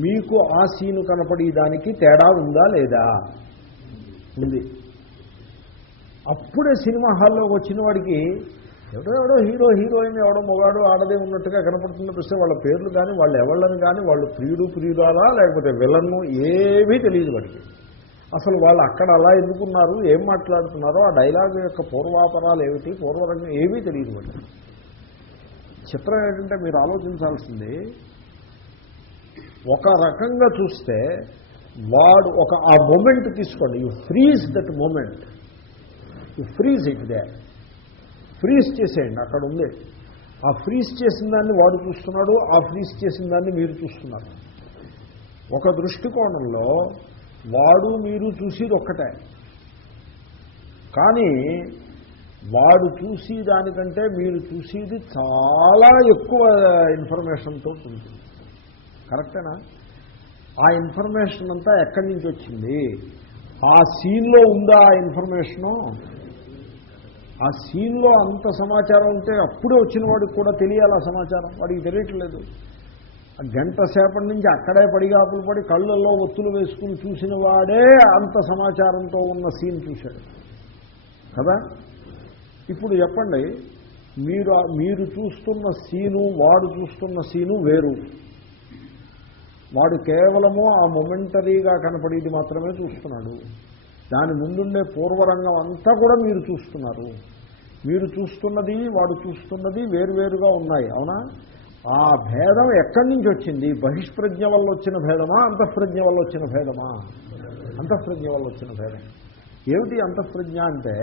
మీకు ఆ సీను కనపడేదానికి తేడా ఉందా లేదా? ఉంది. అప్పుడే సినిమా హాల్లోకి వచ్చిన వాడికి ఎవడో హీరోయిన్ ఎవడో మొగాడు ఆడదే ఉన్నట్టుగా కనపడుతుంది తప్పిస్తే వాళ్ళ పేర్లు కానీ వాళ్ళు ఎవళ్ళని కానీ వాళ్ళు ప్రియురాలా లేకపోతే విలన్ను ఏమీ తెలియదు వాడికి. అసలు వాళ్ళు అక్కడ అలా ఎందుకున్నారు, ఏం మాట్లాడుతున్నారో, ఆ డైలాగ్ యొక్క పూర్వాపరాలు ఏమిటి, పూర్వరంగం ఏమీ తెలియదు వాడికి. చిత్రం ఏంటంటే మీరు ఆలోచించాల్సింది, ఒక రకంగా చూస్తే వాడు ఆ మూమెంట్ తీసుకోండి, you freeze that moment, you freeze it దే, ఫ్రీజ్ చేసేయండి. అక్కడ ఉంది ఆ ఫ్రీజ్ చేసిన దాన్ని వాడు చూస్తున్నాడు, ఆ ఫ్రీజ్ చేసిన దాన్ని మీరు చూస్తున్నారు. ఒక దృష్టికోణంలో వాడు మీరు చూసేది ఒక్కటే, కానీ వాడు చూసి దానికంటే మీరు చూసేది చాలా ఎక్కువ ఇన్ఫర్మేషన్తో ఉంటుంది. కరెక్టేనా? ఆ ఇన్ఫర్మేషన్ అంతా ఎక్కడి నుంచి వచ్చింది? ఆ సీన్లో ఉందా ఆ ఇన్ఫర్మేషను? ఆ సీన్లో అంత సమాచారం ఉంటే అప్పుడే వచ్చిన వాడికి కూడా తెలియాలి ఆ సమాచారం. వాడికి తెలియట్లేదు. గంట సేపటి నుంచి అక్కడే పడిగాపులు పడి కళ్ళల్లో ఒత్తులు వేసుకుని చూసిన వాడే అంత సమాచారంతో ఉన్న సీన్ చూశాడు కదా. ఇప్పుడు చెప్పండి, మీరు చూస్తున్న సీను వాడు చూస్తున్న సీను వేరు. వాడు కేవలము ఆ మొమెంటరీగా కనపడేది మాత్రమే చూస్తున్నాడు. దాని ముందుండే పూర్వరంగం అంతా కూడా మీరు చూస్తున్నారు. మీరు చూస్తున్నది వాడు చూస్తున్నది వేరువేరుగా ఉన్నాయి. అవునా? ఆ భేదం ఎక్కడి నుంచి వచ్చింది? బహిష్ప్రజ్ఞ వల్ల వచ్చిన భేదమా, అంతఃప్రజ్ఞ వల్ల వచ్చిన భేదమా? అంతఃప్రజ్ఞ వల్ల వచ్చిన భేదం. ఏమిటి అంతఃప్రజ్ఞ అంటే,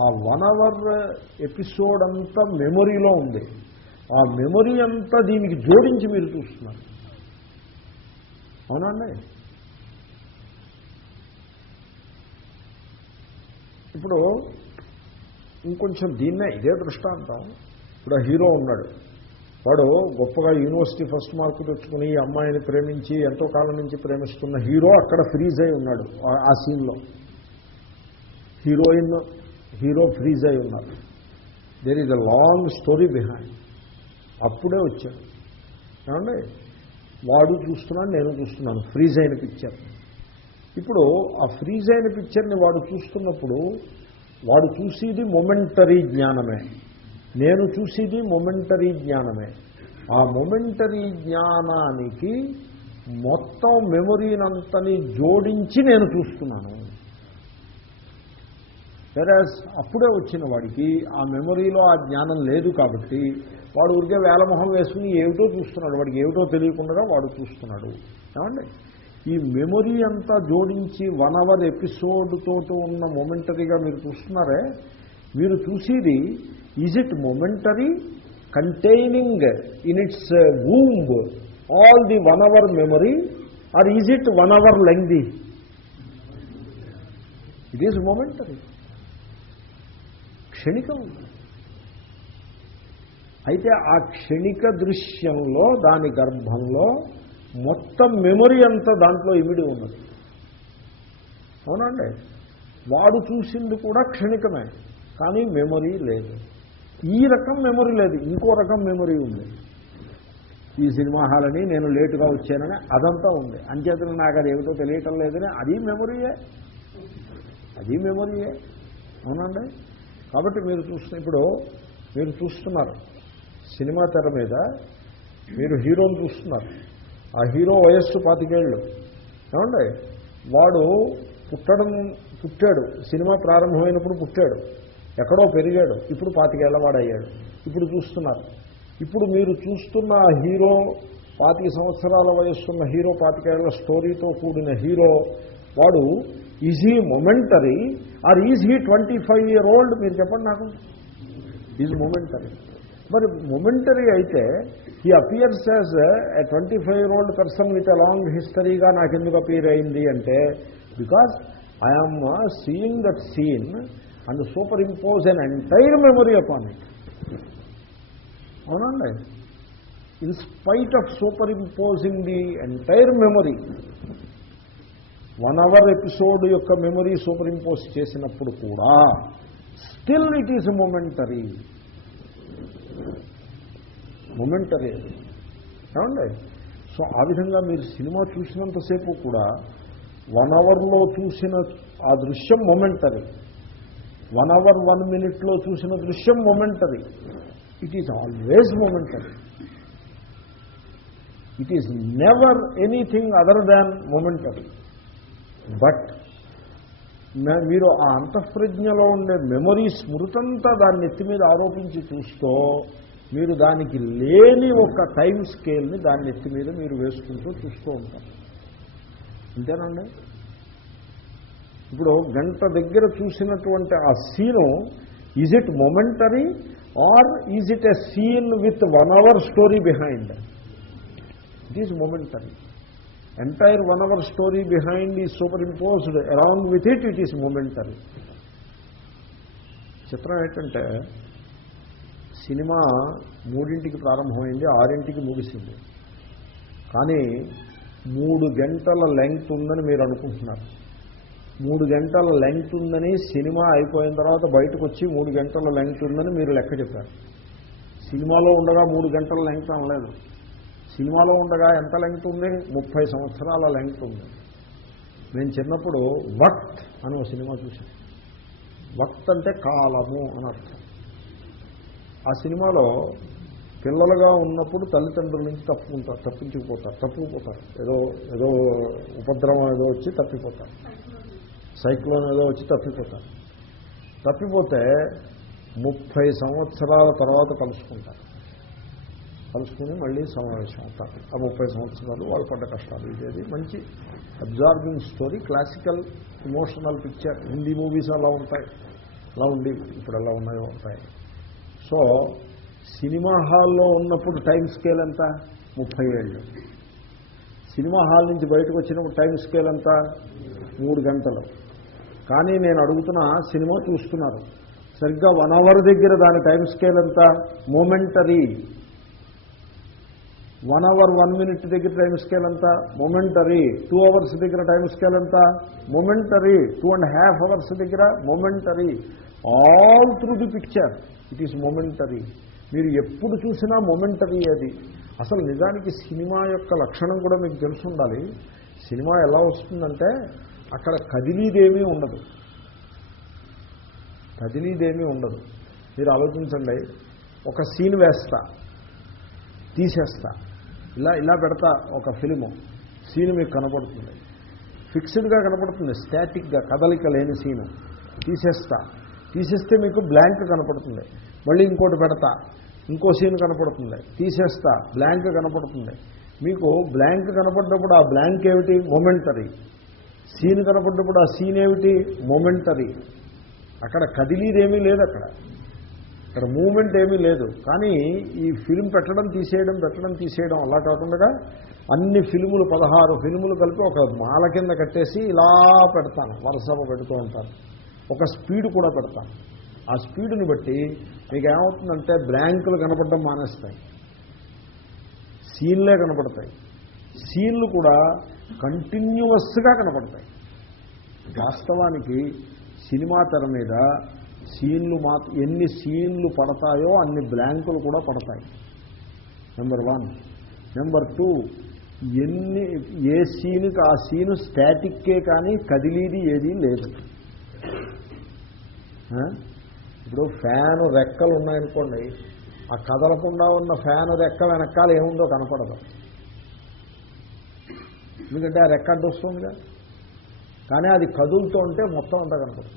ఆ 1 hour ఎపిసోడ్ అంతా మెమొరీలో ఉంది. ఆ మెమొరీ అంతా దీనికి జోడించి మీరు చూస్తున్నారు. అవునండి? ఇప్పుడు ఇంకొంచెం దీన్నే ఇదే దృష్టాంతం. ఇప్పుడు ఆ హీరో ఉన్నాడు, వాడు గొప్పగా యూనివర్సిటీ ఫస్ట్ మార్కు తెచ్చుకుని ఈ అమ్మాయిని ప్రేమించి ఎంతో కాలం నుంచి ప్రేమిస్తున్న హీరో అక్కడ ఫ్రీజ్ అయి ఉన్నాడు. ఆ సీన్లో హీరో ఫ్రీజ్ అయి ఉన్నారు. There is a long story behind. అప్పుడే వచ్చాడు. ఏమండి? వాడు చూస్తున్నాడు, నేను చూస్తున్నాను, ఫ్రీజ్ అయిన పిక్చర్. ఇప్పుడు ఆ ఫ్రీజ్ అయిన పిక్చర్ని వాడు చూస్తున్నప్పుడు వాడు చూసేది మొమెంటరీ జ్ఞానమే, నేను చూసేది మొమెంటరీ జ్ఞానమే. ఆ మొమెంటరీ జ్ఞానానికి మొత్తం మెమొరీనంతని జోడించి నేను చూస్తున్నాను. వెరాజ్ అప్పుడే వచ్చిన వాడికి ఆ మెమొరీలో ఆ జ్ఞానం లేదు కాబట్టి వాడు ఊరికే వేలమొహం వేసుకుని ఏమిటో చూస్తున్నాడు. వాడికి ఏమిటో తెలియకుండా వాడు చూస్తున్నాడు. ఏమండి? ఈ మెమొరీ అంతా జోడించి 1 hour ఎపిసోడ్ తోటి ఉన్న మొమెంటరీగా మీరు చూస్తున్నారే, మీరు చూసేది is it momentary containing in its womb all the 1 hour memory, or is it 1 hour lengthy? It is momentary, క్షణికం. అయితే ఆ క్షణిక దృశ్యంలో దాని గర్భంలో మొత్తం మెమొరీ అంతా దాంట్లో ఇమిడి ఉన్నది. అవునండి? వాడు చూసింది కూడా క్షణికమే, కానీ మెమొరీ లేదు. ఈ రకం మెమొరీ లేదు, ఇంకో రకం మెమొరీ ఉంది. ఈ సినిమా హాల్ అని నేను లేటుగా వచ్చానని అదంతా ఉంది. అంచేతనే నాకు అది ఏమిటో తెలియటం లేదని అది మెమొరీయే. అవునండి? కాబట్టి ఇప్పుడు మీరు చూస్తున్నారు సినిమా తెర మీద, మీరు హీరోని చూస్తున్నారు. ఆ హీరో వయస్సు 25 ఏళ్ళు. ఏమండి? వాడు పుట్టాడు, సినిమా ప్రారంభమైనప్పుడు పుట్టాడు, ఎక్కడో పెరిగాడు, ఇప్పుడు 25 ఏళ్ల వాడయ్యాడు. ఇప్పుడు చూస్తున్నారు. ఇప్పుడు మీరు చూస్తున్న హీరో 25 సంవత్సరాల వయస్సున్న హీరో, 25 ఏళ్ల స్టోరీతో కూడిన హీరో, వాడు is he momentary or is he 25-year-old? మీరు చెప్పండి నాకు. Is momentary. మరి మొమెంటరీ అయితే he appears as a 25-year-old person with a long హిస్టరీగా నాకెందుకు అపియర్ అయింది అంటే, because I'm seeing that scene and superimpose on entire memory upon it. అవునండి? In spite of superimposing the entire memory, 1 hour episode యొక్క memory superimpose చేసినప్పుడు కూడా still it is momentary. ఏమండి? So ఆ విధంగా మీరు cinema చూసినంతసేపు కూడా 1 hourలో చూసిన ఆ దృశ్యం మొమెంటరీ, 1 hour 1 minute చూసిన దృశ్యం momentary. It is always momentary. It is never anything other than momentary. But మీరు ఆ అంతఃప్రజ్ఞలో ఉండే మెమొరీ స్మృతంతా దాన్ని ఎత్తి మీద ఆరోపించి చూస్తూ మీరు దానికి లేని ఒక టైం స్కేల్ని దాన్ని ఎత్తి మీద మీరు వేసుకుంటూ చూస్తూ ఉంటారు. అంతేనండి? ఇప్పుడు గంట దగ్గర చూసినటువంటి ఆ scene is it momentary or is it a scene with 1 hour story behind? It is momentary. Entire 1 hour story behind is superimposed along with it. It is momentary. చిత్రం ఏంటంటే సినిమా 3ంటికి ప్రారంభమైంది, 6ంటికి ముగిసింది. కానీ 3 గంటల లెంగ్త్ ఉందని మీరు అనుకుంటున్నారు. 3 గంటల లెంగ్త్ ఉందని సినిమా అయిపోయిన తర్వాత బయటకు వచ్చి 3 గంటల లెంగ్త్ ఉందని మీరు లెక్క చెప్పారు. సినిమాలో ఉండగా 3 గంటల లెంగ్త్ అనలేదు. సినిమాలో ఉండగా ఎంత లెంగ్త్ ఉంది? 30 సంవత్సరాల లెంగ్త్ ఉంది. నేను చిన్నప్పుడు వక్త్ అని ఒక సినిమా చూశాను. వక్త్ అంటే కాలము అని అర్థం. ఆ సినిమాలో పిల్లలుగా ఉన్నప్పుడు తల్లిదండ్రుల నుంచి తప్పుకుపోతారు. ఏదో ఉపద్రవం ఏదో వచ్చి తప్పిపోతారు. సైక్లోన్ ఏదో వచ్చి తప్పిపోతే 30 సంవత్సరాల తర్వాత కలుసుకుని మళ్ళీ సమావేశం అవుతారు. ఆ 30 సంవత్సరాలు వాళ్ళు పడ్డ కష్టాలు. ఇదేది మంచి absorbing story, classical emotional picture. Hindi movies అలా ఉంటాయి, అలా ఉండి ఇప్పుడు ఎలా ఉన్నాయో ఉంటాయి. సో సినిమా హాల్లో ఉన్నప్పుడు టైం స్కేల్ ఎంత? 30 ఏళ్ళు. సినిమా హాల్ నుంచి బయటకు వచ్చినప్పుడు టైం స్కేల్ ఎంత? 3 గంటలు. కానీ నేను అడుగుతున్న సినిమా చూస్తున్నారు, సరిగ్గా 1 hour దగ్గర దాని టైం స్కేల్ ఎంత? మొమెంటరీ. 1 hour 1 minute దగ్గర టైం స్కేల్ ఎంత? మొమెంటరీ. 2 hours దగ్గర టైం స్కేల్ ఎంత? మొమెంటరీ. 2.5 hours దగ్గర momentary. All through the picture it is momentary. మీరు ఎప్పుడు చూసినా మొమెంటరీ. అది అసలు నిజానికి సినిమా యొక్క లక్షణం కూడా మీకు తెలిసి ఉండాలి. సినిమా ఎలా వస్తుందంటే అక్కడ కదిలీదేమీ ఉండదు. మీరు ఆలోచించండి. ఒక సీన్ వేస్తా, తీసేస్తా, ఇలా పెడతా. ఒక ఫిలిము సీన్ మీకు కనపడుతుంది, ఫిక్స్డ్గా కనపడుతుంది, స్టాటిక్గా, కదలిక లేని సీను. తీసేస్తే మీకు బ్లాంక్ కనపడుతుంది. మళ్ళీ ఇంకోటి పెడతా, ఇంకో సీన్ కనపడుతుంది. తీసేస్తా, బ్లాంక్ కనపడుతుంది. మీకు బ్లాంక్ కనపడ్డప్పుడు ఆ బ్లాంక్ ఏమిటి? మొమెంటరీ. సీన్ కనపడ్డప్పుడు ఆ సీన్ ఏమిటి? మొమెంటరీ. అక్కడ కదిలీదేమీ లేదు. అక్కడ మూమెంట్ ఏమీ లేదు. కానీ ఈ ఫిల్మ్ పెట్టడం తీసేయడం అలా కాకుండా అన్ని ఫిల్ములు 16 ఫిల్ములు కలిపి ఒక మాల కింద కట్టేసి ఇలా పెడతాను, వరుసగా పెడుతూ ఉంటాను. ఒక స్పీడ్ కూడా పెడతాను. ఆ స్పీడ్ని బట్టి మీకు ఏమవుతుందంటే బ్లాంకులు కనపడడం మానేస్తాయి, సీన్లే కనపడతాయి. సీన్లు కూడా కంటిన్యూవస్గా కనపడతాయి. వాస్తవానికి సినిమా తెర మీద ఎన్ని సీన్లు పడతాయో అన్ని బ్లాంకులు కూడా పడతాయి. నెంబర్ 1. నెంబర్ 2, ఏ సీన్కి ఆ సీను స్టాటిక్కే కానీ కదిలీది ఏదీ లేదు. ఇప్పుడు ఫ్యాను రెక్కలు ఉన్నాయనుకోండి, ఆ కదలకుండా ఉన్న ఫ్యాను రెక్క వెనకాల ఏముందో కనపడదు. ఎందుకంటే ఆ రెక్క అడ్డు వస్తుందిగా. కానీ అది కదులుతూ ఉంటే మొత్తం అంతా కనపడుతుంది.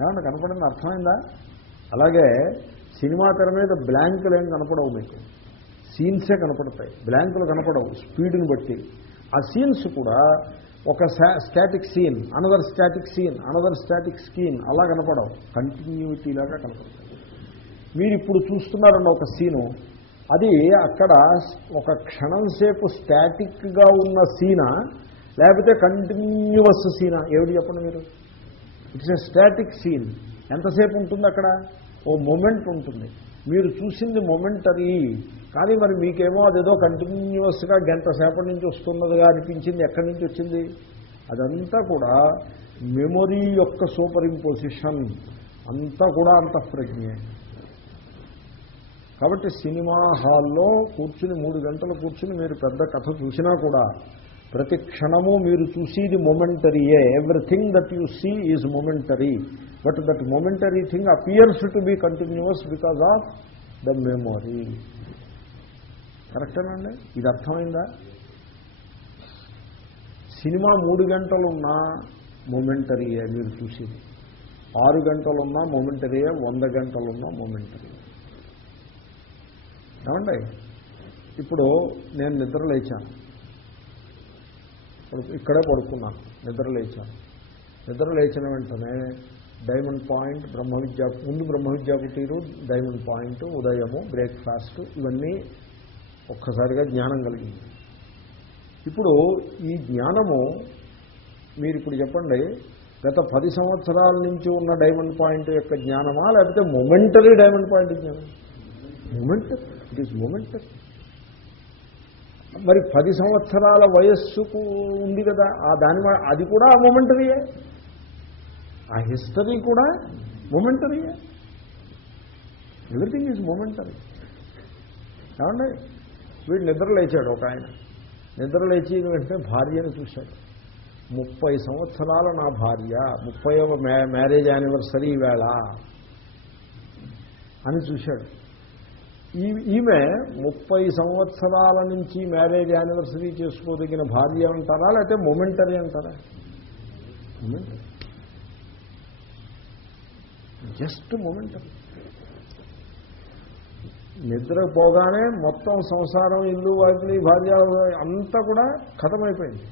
ఏమన్నా కనపడింది? అర్థమైందా? అలాగే సినిమా తెర మీద బ్లాంకులు ఏం కనపడవు, మీకు సీన్సే కనపడతాయి. బ్లాంకులు కనపడవు స్పీడ్ని బట్టి. ఆ సీన్స్ కూడా ఒక static scene, another static scene, another static scene అలా కనపడవు, కంటిన్యూటీలాగా కనపడతాయి. మీరు ఇప్పుడు చూస్తున్నారన్న ఒక సీను, అది అక్కడ ఒక క్షణం సేపు స్టాటిక్గా ఉన్న సీనా లేకపోతే కంటిన్యూవస్ సీనా? ఏమిటి చెప్పండి మీరు? It's a static scene. ఎంతసేపు ఉంటుంది అక్కడ? ఓ మొమెంట్ ఉంటుంది. మీరు చూసింది మొమెంటరీ. కానీ మరి మీకేమో అదేదో కంటిన్యూవస్గా గంట సేపటి నుంచి వస్తున్నదిగా అనిపించింది. ఎక్కడి నుంచి వచ్చింది? అదంతా కూడా మెమొరీ యొక్క సూపర్ ఇంపోజిషన్. అంతా కూడా అంతఃప్రజ్ఞే. కాబట్టి సినిమా హాల్లో కూర్చుని 3 గంటలు కూర్చుని మీరు పెద్ద కథ చూసినా కూడా ప్రతి క్షణము మీరు చూసేది మొమెంటరీయే. Everything that you see is momentary. But that momentary thing appears to be continuous because of the memory. కరెక్టేనండి? ఇది అర్థమైందా? సినిమా 3 గంటలున్నా మొమెంటరీయే మీరు చూసేది. 6 గంటలున్నా మొమెంటరీయే, 100 గంటలున్నా మొమెంటరీ. ఏమండి? ఇప్పుడు నేను నిద్ర లేచాను, ఇక్కడే పడుకున్నాను, నిద్ర లేచిన వెంటనే డైమండ్ పాయింట్, బ్రహ్మ విద్యా, ముందు బ్రహ్మ విద్యా కుటీరు, డైమండ్ పాయింట్, ఉదయము, బ్రేక్ఫాస్ట్, ఇవన్నీ ఒక్కసారిగా జ్ఞానం కలిగింది. ఇప్పుడు ఈ జ్ఞానము మీరు ఇప్పుడు చెప్పండి, గత 10 సంవత్సరాల నుంచి ఉన్న డైమండ్ పాయింట్ యొక్క జ్ఞానమా, లేకపోతే మొమెంటరీ డైమండ్ పాయింట్ జ్ఞానం? Momentary, it is momentary. మరి 10 సంవత్సరాల వయస్సుకు ఉంది కదా, అది కూడా మొమెంటరీయే, ఆ హిస్టరీ కూడా మొమెంటరీయే. Everything is momentary. ఏమండి, వీడు నిద్ర లేచాడు, ఒక ఆయన నిద్ర లేచి వెంటనే భార్యను చూశాడు. 30 సంవత్సరాల నా భార్య, 30వ మ్యారేజ్ యానివర్సరీ వేళ అని చూశాడు. ఈమె 30 సంవత్సరాల నుంచి మ్యారేజ్ యానివర్సరీ చేసుకోదగిన భార్య అంటారా, లేకపోతే మొమెంటరీ అంటారా? Momentary, just momentary. నిద్రపోగానే మొత్తం సంసారం, ఇల్లు, వాకిలి, భార్య అంతా కూడా ఖతమైపోయింది.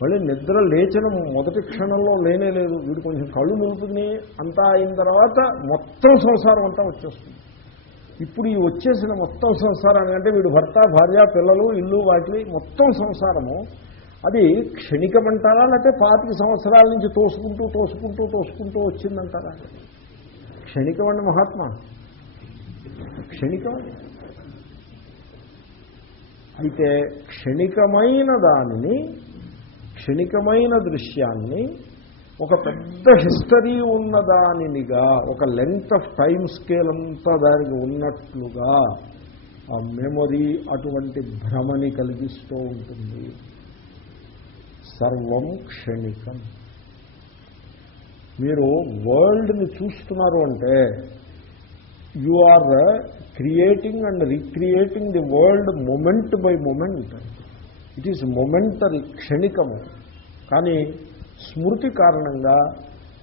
మళ్ళీ నిద్ర లేచిన మొదటి క్షణంలో లేనే లేదు. వీడు కొంచెం కళ్ళు నిలుపుకుని అంతా అయిన తర్వాత మొత్తం సంసారం అంతా వచ్చేస్తుంది. ఇప్పుడు ఈ వచ్చేసిన మొత్తం సంసారాన్ని, అంటే వీడు భర్త, భార్య, పిల్లలు, ఇల్లు, వాకిలి, మొత్తం సంసారము అది క్షణికమంటారా, లేకపోతే 25 సంవత్సరాల నుంచి తోసుకుంటూ తోసుకుంటూ తోసుకుంటూ వచ్చిందంటారా? క్షణికమండి మహాత్మా, క్షణికమండి. అయితే క్షణికమైన దానిని, క్షణికమైన దృశ్యాన్ని ఒక పెద్ద హిస్టరీ ఉన్నదానినిగా, ఒక లెంగ్త్ ఆఫ్ టైం స్కేల్ అంతా దానికి ఉన్నట్లుగా ఆ మెమొరీ అటువంటి భ్రమని కలిగిస్తూ ఉంటుంది. సర్వం క్షణికం. మీరు వరల్డ్ని చూస్తున్నారు అంటే you are creating and recreating the world moment by moment. It is momentary, క్షణికము. కానీ స్మృతి కారణంగా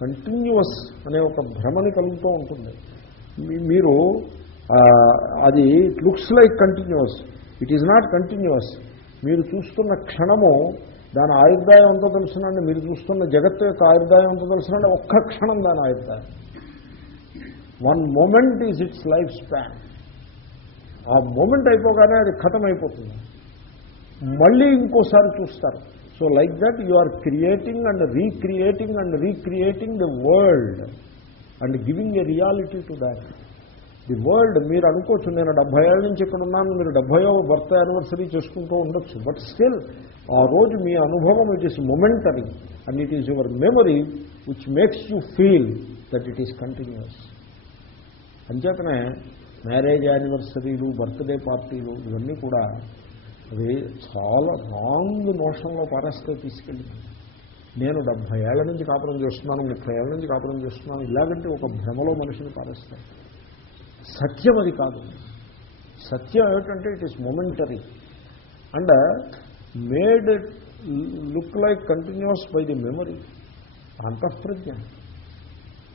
కంటిన్యూస్ అనే ఒక భ్రమని కలుగుతూ ఉంటుంది. మీరు అది it looks like continuous, it is not continuous. మీరు చూస్తున్న క్షణము దాని ఆయుర్దాయం ఎంతో తెలుసునండి. మీరు చూస్తున్న జగత్తు యొక్క ఆయుర్దాయం ఎంతో తెలుసునండి. ఒక్క క్షణం దాని ఆయుర్దాయం. 1 moment is it's life span. ఆ మూమెంట్ అయిపోగానే అది ఖతమైపోతుంది. మళ్ళీ ఇంకోసారి చూస్తారు. So like that you are creating and recreating the world and giving a reality to that. The world, మీరు అనుకోవచ్చు నేను 70 ఏళ్ళ నుంచి ఇక్కడ ఉన్నాను, మీరు 70వ బర్త్ యానివర్సరీ చేసుకుంటూ ఉండొచ్చు. బట్ స్టిల్ ఆ రోజు మీ అనుభవం it is momentary and it is your memory which makes you feel that it is continuous. అంచేతనే మ్యారేజ్ యానివర్సరీలు, బర్త్డే పార్టీలు ఇవన్నీ కూడా అది చాలా రాంగ్ నోషన్లో పారేస్తే తీసుకెళ్ళి, నేను 70 ఏళ్ల నుంచి కాపురం చేస్తున్నాను, 30 ఏళ్ల నుంచి కాపురం చేస్తున్నాను, ఇలాగంటే ఒక భ్రమలో మనిషిని పారేస్తాయి. సత్యం అది కాదు. సత్యం ఏమిటంటే it is momentary and made look like continuous by the memory. అంతఃప్రజ్ఞ.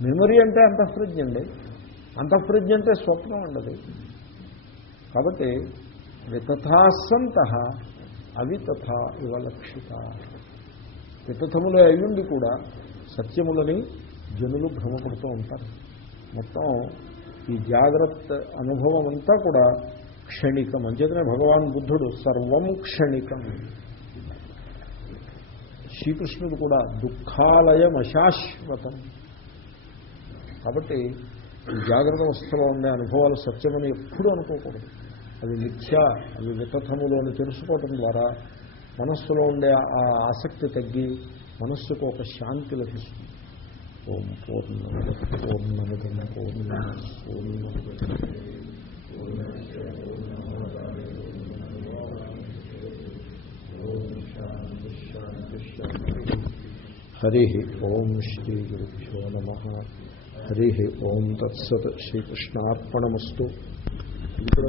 మెమరీ అంటే అంతఃప్రజ్ఞ అండి. అంతఃప్రజ్ఞ అంటే స్వప్నం అండి. కాబట్టి వితథాసంత అవితథా ఇవ లక్షిత. వితథములే అయ్యుండి కూడా సత్యములని జనులు భ్రమపడుతూ ఉంటారు. మొత్తం ఈ జాగ్రత్త అనుభవం అంతా కూడా క్షణికం. అంచేతనే భగవాన్ బుద్ధుడు సర్వం క్షణికం. శ్రీకృష్ణుడు కూడా దుఃఖాలయం అశాశ్వతం. కాబట్టి ఈ జాగ్రత్త అవస్థలో ఉండే అనుభవాలు సత్యమని ఎప్పుడూ అనుకోకూడదు. అవి మిథ్య, అవి వితథములోని తెలుసుకోవటం ద్వారా మనస్సులో ఉండే ఆ ఆసక్తి తగ్గి మనస్సుకు ఒక శాంతి లభిస్తుంది. ఓం పూర్ణమద పూర్ణమిదం హరి ఓం శ్రీ గురుభ్యో నమః. హరి ఓం తత్సత్. శ్రీకృష్ణార్పణమస్తు. ఇప్పుడు